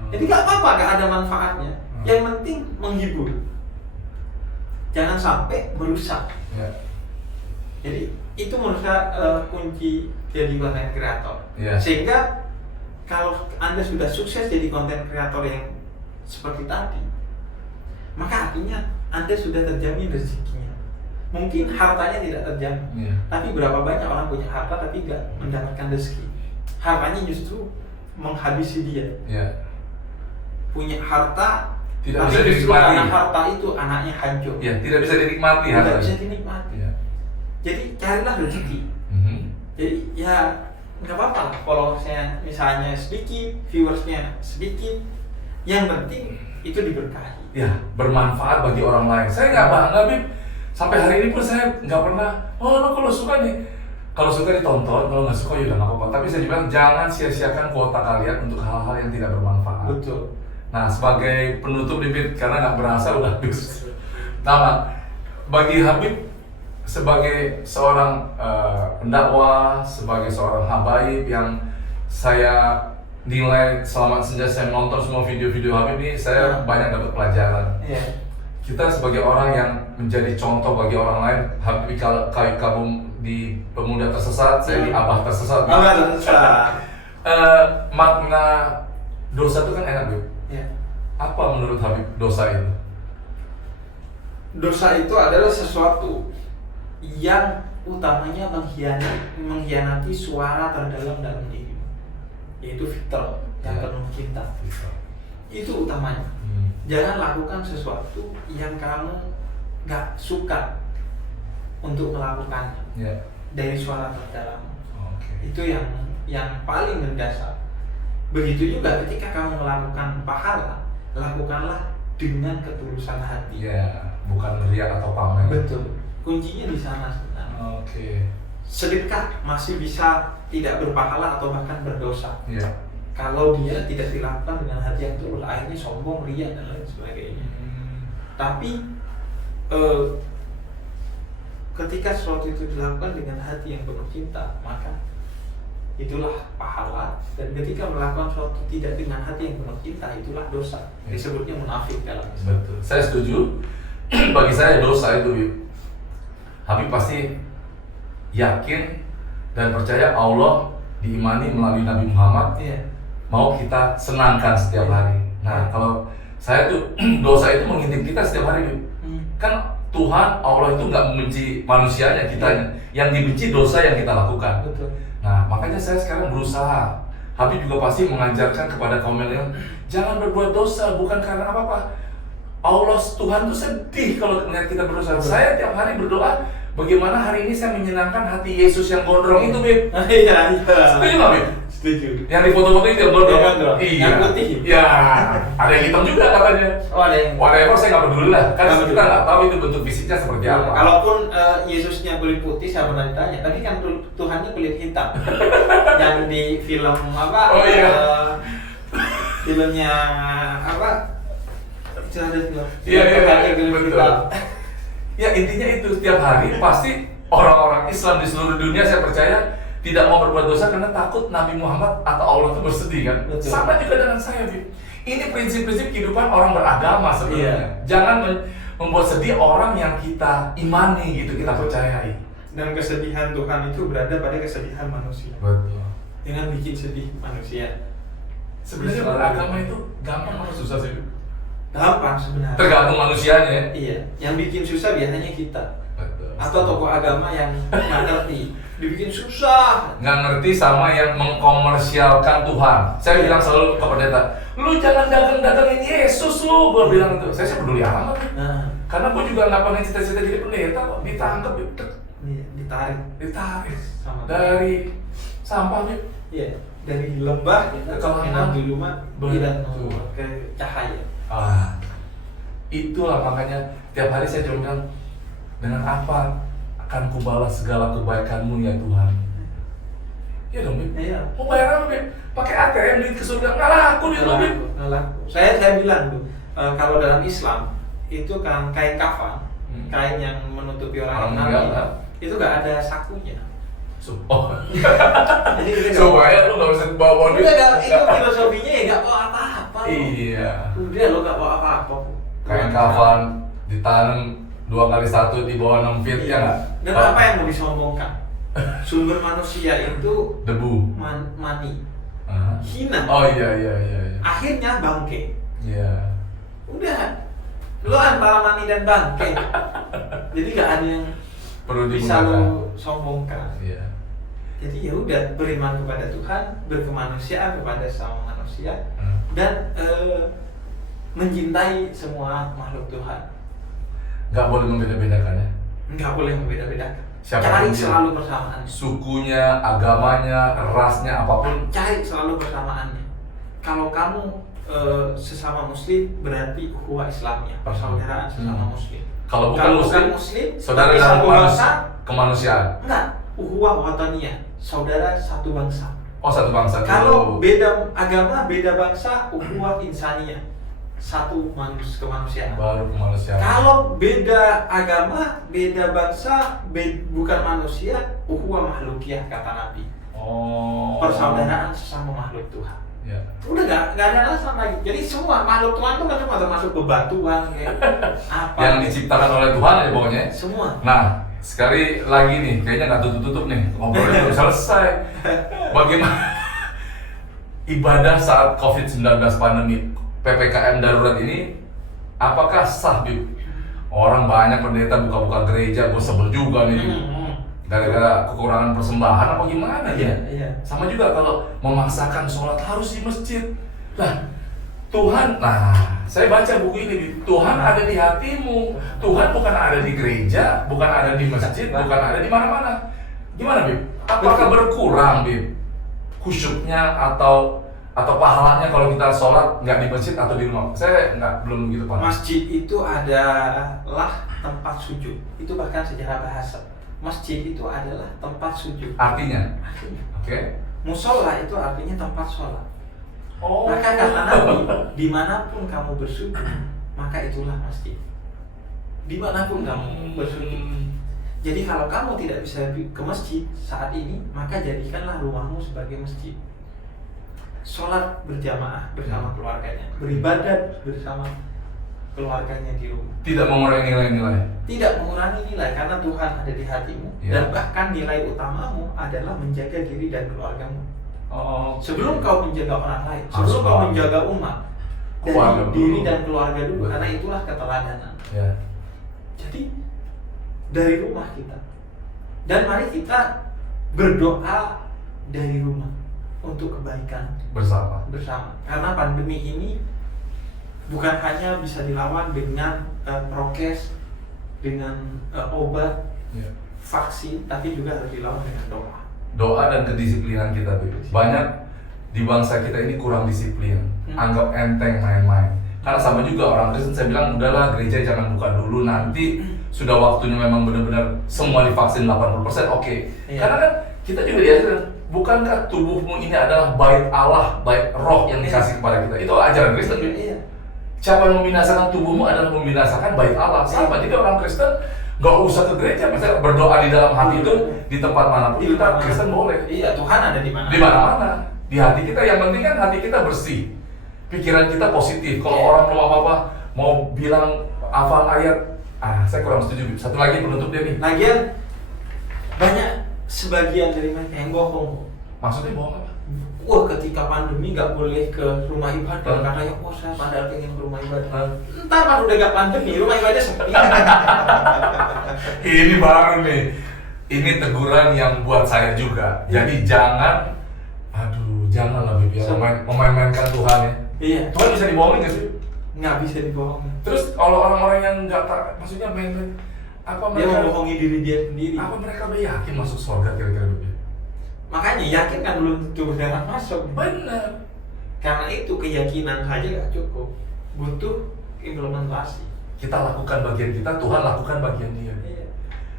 Jadi gak apa-apa, gak ada manfaatnya. Yang penting menghibur, jangan sampai merusak. Jadi itu menurut saya kunci jadi konten kreator. Sehingga kalau Anda sudah sukses jadi konten kreator yang seperti tadi, maka artinya Anda sudah terjamin rezekinya. Mungkin hartanya tidak terjamin, tapi berapa banyak orang punya harta tapi nggak mendapatkan rezeki. Hartanya justru menghabisi dia. Punya harta tidak tapi bisa dinikmati. Karena harta itu anaknya hancur. Tidak bisa dinikmati. Tidak bisa dinikmati. Jadi carilah rezeki. Jadi ya nggak apa-apa lah kalau saya misalnya sedikit, viewersnya sedikit. Yang penting itu diberkahi. Bermanfaat bagi orang lain. Saya nggak bangga Bib. Sampai hari ini pun saya nggak pernah. Lo kalau suka nih, kalau suka ditonton, kalau nggak suka ya udah nggak apa-apa. Tapi saya bilang jangan sia-siakan kuota kalian untuk hal-hal yang tidak bermanfaat. Betul. Nah, sebagai penutup Bib, karena nggak berasa udah habis. Nah, bagi Habib sebagai seorang pendakwah, sebagai seorang habaib yang saya nilai selama sejak saya nonton semua video-video Habib ini, saya banyak dapat pelajaran. Kita sebagai orang yang menjadi contoh bagi orang lain, Habib kabum di pemuda tersesat, saya di abah tersesat. Makna dosa itu kan enak Bib. Apa menurut Habib dosa itu? Dosa itu adalah sesuatu yang utamanya mengkhianati suara terdalam dalam diri, yaitu fitrah yang penuh cinta. Itu utamanya. Jangan lakukan sesuatu yang kamu gak suka untuk melakukannya dari suara terdalam. Itu yang paling mendasar. Begitu juga ketika kamu melakukan pahala, lakukanlah dengan ketulusan hati. Bukan riya atau pamer. Betul. kuncinya di sana sebenarnya. Oke. Sedekah masih bisa tidak berpahala atau bahkan berdosa. Iya. Kalau dia tidak dilakukan dengan hati yang tulus, akhirnya sombong, riya dan lain sebagainya. Tapi ketika sesuatu itu dilakukan dengan hati yang penuh cinta, maka itulah pahala. Dan ketika melakukan sesuatu tidak dengan hati yang penuh cinta, itulah dosa. Disebutnya munafik dalam Islam. Betul. Saya setuju. Bagi saya dosa itu, Bib. Habib pasti yakin dan percaya Allah diimani melalui Nabi Muhammad. Iya. Mau kita senangkan setiap hari. Nah, kalau saya tuh dosa itu mengintip kita setiap hari, Bib. Kan Tuhan Allah itu nggak membenci manusianya, kitanya. Yang dibenci dosa yang kita lakukan. Betul. Nah, makanya saya sekarang berusaha. Habib juga pasti mengajarkan kepada kaum milenial, jangan berbuat dosa, bukan karena apa-apa. Allah Tuhan tuh sedih kalau melihat kita berdosa. Saya tiap hari berdoa, bagaimana hari ini saya menyenangkan hati Yesus yang gondrong itu, Bib. Iya. Setuju nggak, Bib? Setuju. Yang di foto-foto itu yang gondrong. Iya. Yang putih. Ya, ada yang hitam juga katanya. Oh, ada yang. Whatever, saya nggak peduli lah. Kan Nggak kita peduli. nggak tahu itu bentuk fisiknya seperti apa. Kalaupun Yesusnya kulit putih, saya pernah ditanya, tapi kan Tuhannya kulit hitam. Yang di film apa? Oh iya. Filmnya apa? Itu ada film. Iya, Kulit betul. hitam. Ya, intinya itu setiap hari pasti orang-orang Islam di seluruh dunia saya percaya tidak mau berbuat dosa karena takut Nabi Muhammad atau Allah itu bersedih kan. Betul. Sama juga dengan saya, Bib. Ini prinsip-prinsip kehidupan orang beragama sebenarnya. Iya. Jangan membuat sedih orang yang kita imani gitu, kita percayai. Dan kesedihan Tuhan itu berada pada kesedihan manusia. Betul. Jangan bikin sedih manusia. Sebenarnya beragama itu gampang atau susah sih, Bib? Gampang sebenarnya. Tergantung manusianya. Iya. Yang bikin susah biasanya kita. Betul. Atau tokoh agama yang nggak ngerti, dibikin susah. Nggak ngerti sama yang mengkomersialkan Tuhan. Saya bilang selalu ke pendeta, lu jangan dagang-dagangin Yesus lu. Gue bilang itu, saya peduli amat. Nah, Karena gue juga nggak pengen cita-cita jadi pendeta kok. Ditangkap, ditarik sama dari sampah, Bib. Iya, dari lembah kita Ke menang di rumah tidak Betul. ke cahaya. Itulah makanya tiap hari saya cuma bilang, dengan apa akan kubalas segala kebaikanmu ya Tuhan. Iya dong, Bib. Iya. Mau bayar apa, Bib? Pakai ATM duit ke surga, nggak laku duit lo, Bib. Nggak laku. Saya bilang tuh, kalau dalam Islam itu kan kain kafan, kain yang menutupi orang yang meninggal, mati, itu nggak ada sakunya. Oh. Jadi kita Supaya lu nggak bisa bawa duit. itu filosofinya ya nggak bawa apa-apa. Iya. Udah lo nggak bawa apa-apa. Kain kafan ditanam 2x1 di bawah 6 feet ya nggak? Dan apa yang mau disombongkan? Sumber manusia itu Debu. mani, Ah. hina. Oh iya. Akhirnya bangke. Iya. Udah, lo antara mani dan bangke. Jadi nggak ada yang Perlu bisa digunakan. lo sombongkan. Iya. Jadi ya udah, beriman kepada Tuhan, berkemanusiaan kepada sama manusia, dan mencintai semua makhluk Tuhan. Nggak boleh membeda-bedakan ya. Nggak boleh membeda-bedakan. Siapapun Cari dia. selalu persamaannya. Sukunya, agamanya, rasnya, apapun. Cari selalu persamaannya. Kalau kamu sesama Muslim, berarti ukhuwah Islamnya, persaudaraan sesama Muslim. Kalau bukan Kalau Muslim, bukan Muslim, saudara tapi dalam satu bangsa, kemanusiaan. enggak. Ukhuwah wataniyah, saudara satu bangsa. Oh, satu bangsa. Kalau beda agama, beda bangsa, ukhuwah insaniyah, satu kemanusiaan. Baru kemanusiaan. Kalau beda agama, beda bangsa, bukan manusia, ukhuwah makhlukiyah kata Nabi. Oh. Persaudaraan sesama makhluk Tuhan. Ya. Udah nggak ada alasan lagi. Jadi semua makhluk Tuhan itu kan cuma termasuk bebatuan kayak apa? Yang diciptakan oleh Tuhan ya pokoknya. Semua. Nah, sekali lagi nih, kayaknya nggak tutup-tutup nih, ngobrolnya belum selesai. Bagaimana ibadah saat COVID-19 pandemi PPKM darurat ini, apakah sah, Bib? Orang banyak pendeta buka-buka gereja, gue sebel juga nih. Gara-gara kekurangan persembahan apa gimana ya? Iya. Sama juga kalau memaksakan sholat harus di masjid. Nah, Tuhan, nah saya baca buku ini, Bib. Tuhan ada di hatimu. Tuhan bukan ada di gereja, bukan ada di masjid, bukan ada di mana-mana. Gimana, Bib? Apakah berkurang, Bib, khusyuknya atau Atau pahalanya kalau kita sholat nggak di masjid atau di rumah? Saya belum begitu paham. Masjid itu adalah tempat sujud. Itu bahkan sejarah bahasa. Masjid itu adalah tempat sujud. Artinya? Oke. Musola itu artinya tempat sholat. Oh. Maka kata Nabi, dimanapun kamu bersujud, maka itulah masjid. Dimanapun kamu bersujud. Jadi kalau kamu tidak bisa ke masjid saat ini, maka jadikanlah rumahmu sebagai masjid. Sholat berjamaah bersama keluarganya, beribadat bersama keluarganya di rumah. Tidak mengurangi nilai-nilai. Tidak mengurangi nilai karena Tuhan ada di hatimu, dan bahkan nilai utamamu adalah menjaga diri dan keluargamu. Sebelum kau menjaga orang lain, sebelum kau menjaga umat, dari diri dan keluarga dulu, karena itulah keteladanan. Jadi dari rumah kita, dan mari kita berdoa dari rumah untuk kebaikan bersama. Karena pandemi ini bukan hanya bisa dilawan dengan prokes, dengan obat, vaksin, tapi juga harus dilawan dengan doa. Doa dan kedisiplinan kita, banyak di bangsa kita ini kurang disiplin, anggap enteng main-main. Karena sama juga orang Kristen, saya bilang udahlah gereja jangan buka dulu, nanti sudah waktunya memang benar-benar semua divaksin 80%, oke. Karena kan kita juga diajarkan, bukankah tubuhmu ini adalah bait Allah, bait roh yang dikasih kepada kita? Itu ajaran Kristen. Siapa yang membinasakan tubuhmu adalah membinasakan bait Allah. Sama, jadi orang Kristen nggak usah ke gereja, misalnya berdoa di dalam hati itu di tempat manapun kita Kristen boleh. Iya, Tuhan ada di mana? Di mana-mana. Di hati kita, yang penting kan hati kita bersih, pikiran kita positif. Kalau orang mau apa-apa, mau bilang hafal ayat, saya kurang setuju. Satu lagi penutup dia nih. Lagian banyak sebagian dari mereka yang bohong. Maksudnya bohong apa? Wah, ketika pandemi nggak boleh ke rumah ibadah karena ya, saya padahal pengen ke rumah ibadah. Entar pas udah gak pandemi, rumah ibadah sepi. Ini baru nih. Ini teguran yang buat saya juga. Jadi jangan lah Bibi, memain-mainkan Tuhan ya. Iya. Tuhan bisa dibohongin nggak sih? Nggak bisa dibohongin. Terus kalau orang-orang yang nggak maksudnya main-main, apa dia mereka membohongi diri dia sendiri? Apa mereka udah yakin masuk surga kira-kira Bibi? Makanya yakin kan belum tentu beneran masuk. Benar. Karena itu keyakinan saja nggak cukup, butuh implementasi. Kita lakukan bagian kita, Tuhan lakukan bagian dia. Iya.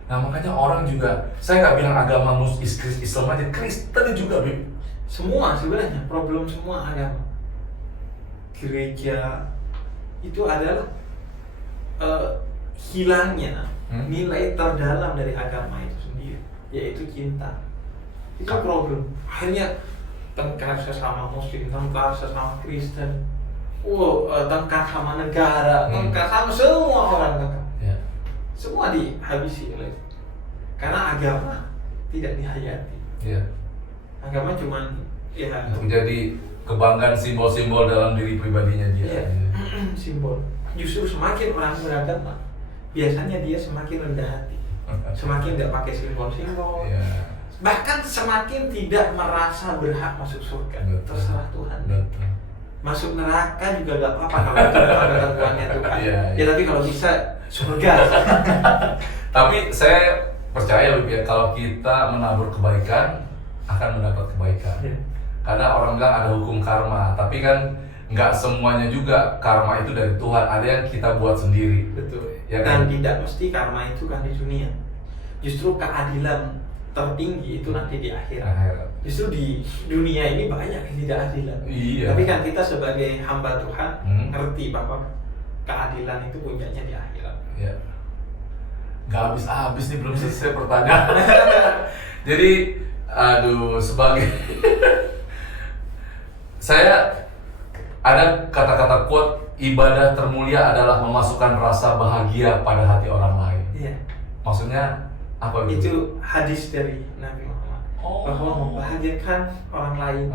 Nah makanya orang juga, saya nggak bilang agama Islam aja, Kristen juga Bibi. Semua sebenarnya problem semua agama. Gereja itu adalah hilangnya nilai terdalam dari agama itu sendiri, yaitu cinta. Itu problem. Akhirnya tengkar sesama Muslim, tengkar sesama Kristen, tengkar sama negara, tengkar sama semua orang tengkar. Semua dihabisi oleh itu. Karena agama tidak dihayati. Agama cuman menjadi kebanggaan, simbol-simbol dalam diri pribadinya dia. Simbol. Justru semakin orang beragama, biasanya dia semakin rendah hati, semakin tidak pakai simbol-simbol. Bahkan semakin tidak merasa berhak masuk surga. Terserah Tuhan. Masuk neraka juga gak apa-apa kalau itu ada ketentuannya Tuhan. Ya tapi kalau bisa surga. Tapi saya percaya ya, kalau kita menabur kebaikan akan mendapat kebaikan. Karena orang bilang ada hukum karma, tapi kan nggak semuanya juga karma itu dari Tuhan. Ada yang kita buat sendiri. Betul. Ya Dan kan? tidak mesti karma itu kan di dunia. Justru keadilan tertinggi itu nanti di akhirat. Justru di dunia ini banyak ketidakadilan. Iya. Tapi kan kita sebagai hamba Tuhan ngerti bahwa keadilan itu puncaknya di akhirat. Iya. Nggak habis-habis nih, belum selesai pertanyaan. Jadi, sebagai saya ada kata-kata quote, ibadah termulia adalah memasukkan rasa bahagia pada hati orang lain. Iya. Maksudnya apa itu? Itu hadis dari Nabi Muhammad. Bahwa membahagiakan orang lain.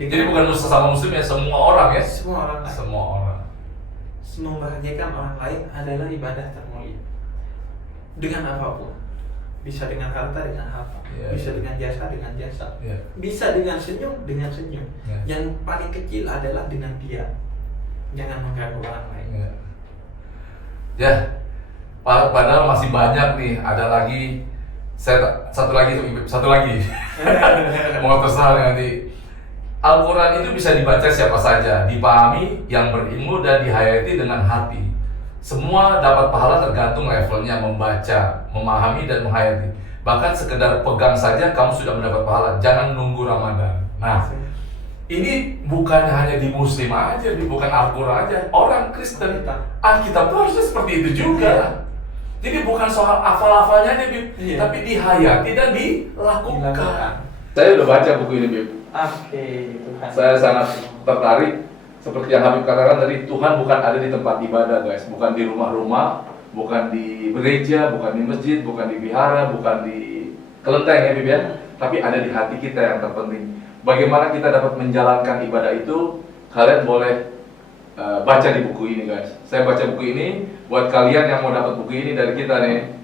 Jadi bukan sesama muslim ya, semua orang ya? Semua orang lain. Semua orang. Membahagiakan orang lain adalah ibadah termulia. Dengan apapun. Bisa dengan harta, dengan harta. Bisa dengan jasa, dengan jasa. Bisa dengan senyum, dengan senyum. Yang paling kecil adalah dengan diam. Jangan mengganggu orang lain. Ya, padahal masih banyak nih. Ada lagi, satu lagi. Mau terserah nanti. Al-Quran itu bisa dibaca siapa saja, dipahami yang berilmu dan dihayati dengan hati. Semua dapat pahala tergantung levelnya membaca, memahami dan menghayati. Bahkan sekedar pegang saja kamu sudah mendapat pahala. Jangan nunggu Ramadan. Nah, ini bukan hanya di Muslim aja, bukan Al-Quran aja. Orang Kristen, Alkitab itu harusnya seperti itu juga. Jadi bukan soal hafal-hafalnya nih, tapi dihayati dan dilakukan. Saya udah baca buku ini, Bib. Oke, Tuhan. Saya sangat tertarik. Seperti yang Habib katakan tadi, Tuhan bukan ada di tempat ibadah, guys. Bukan di rumah-rumah, bukan di gereja, bukan di masjid, bukan di vihara, bukan di kelenteng ya, Bib ya. Tapi ada di hati kita yang terpenting. Bagaimana kita dapat menjalankan ibadah itu? Kalian boleh baca di buku ini, guys. Saya baca buku ini. Buat kalian yang mau dapat buku ini dari kita nih,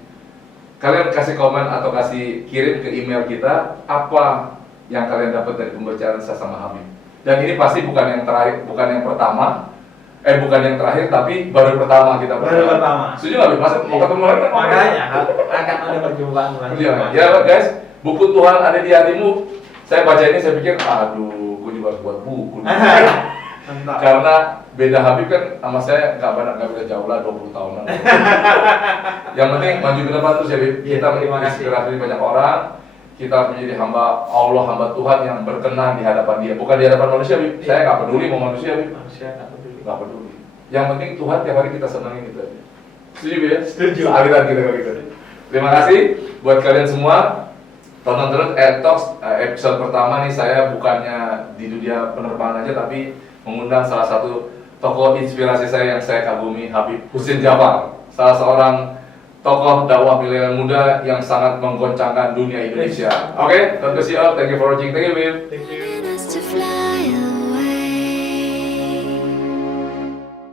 kalian kasih komen atau kasih kirim ke email kita apa yang kalian dapat dari pembacaan saya sama Habib. Dan ini pasti bukan yang terakhir, bukan yang pertama, bukan yang terakhir, tapi baru pertama kita. Baru pertama. Setuju nggak, Habib? Masa mau ketemu lagi kan? Makanya akan ada perjumpaan lagi. Ya, guys, buku Tuhan ada di hatimu. Saya baca ini, saya pikir, aduh, gue juga harus buat buku. Karena beda Habib kan sama saya nggak beda jauh lah, 20 tahunan. Yang penting maju ke depan terus ya, Habib. Kita menginspirasi banyak orang. Kita menjadi hamba Allah, hamba Tuhan yang berkenan di hadapan Dia, bukan di hadapan manusia, Habib. Saya nggak peduli mau manusia, Habib. Manusia nggak peduli. Nggak peduli. Yang penting Tuhan tiap hari kita senangin gitu aja. Setuju, Habib ya? Setuju. Aliran kita gitu. Terima kasih buat kalian semua. Tonton terus Talks episode pertama nih. Saya bukannya di dunia penerbangan aja, tapi mengundang salah satu tokoh inspirasi saya yang saya kagumi, Habib Husin Djafar, salah seorang tokoh dakwah milenial muda yang sangat menggoncangkan dunia Indonesia. Oke, God bless you all. Thank you for watching. Thank you, Habib. Thank you.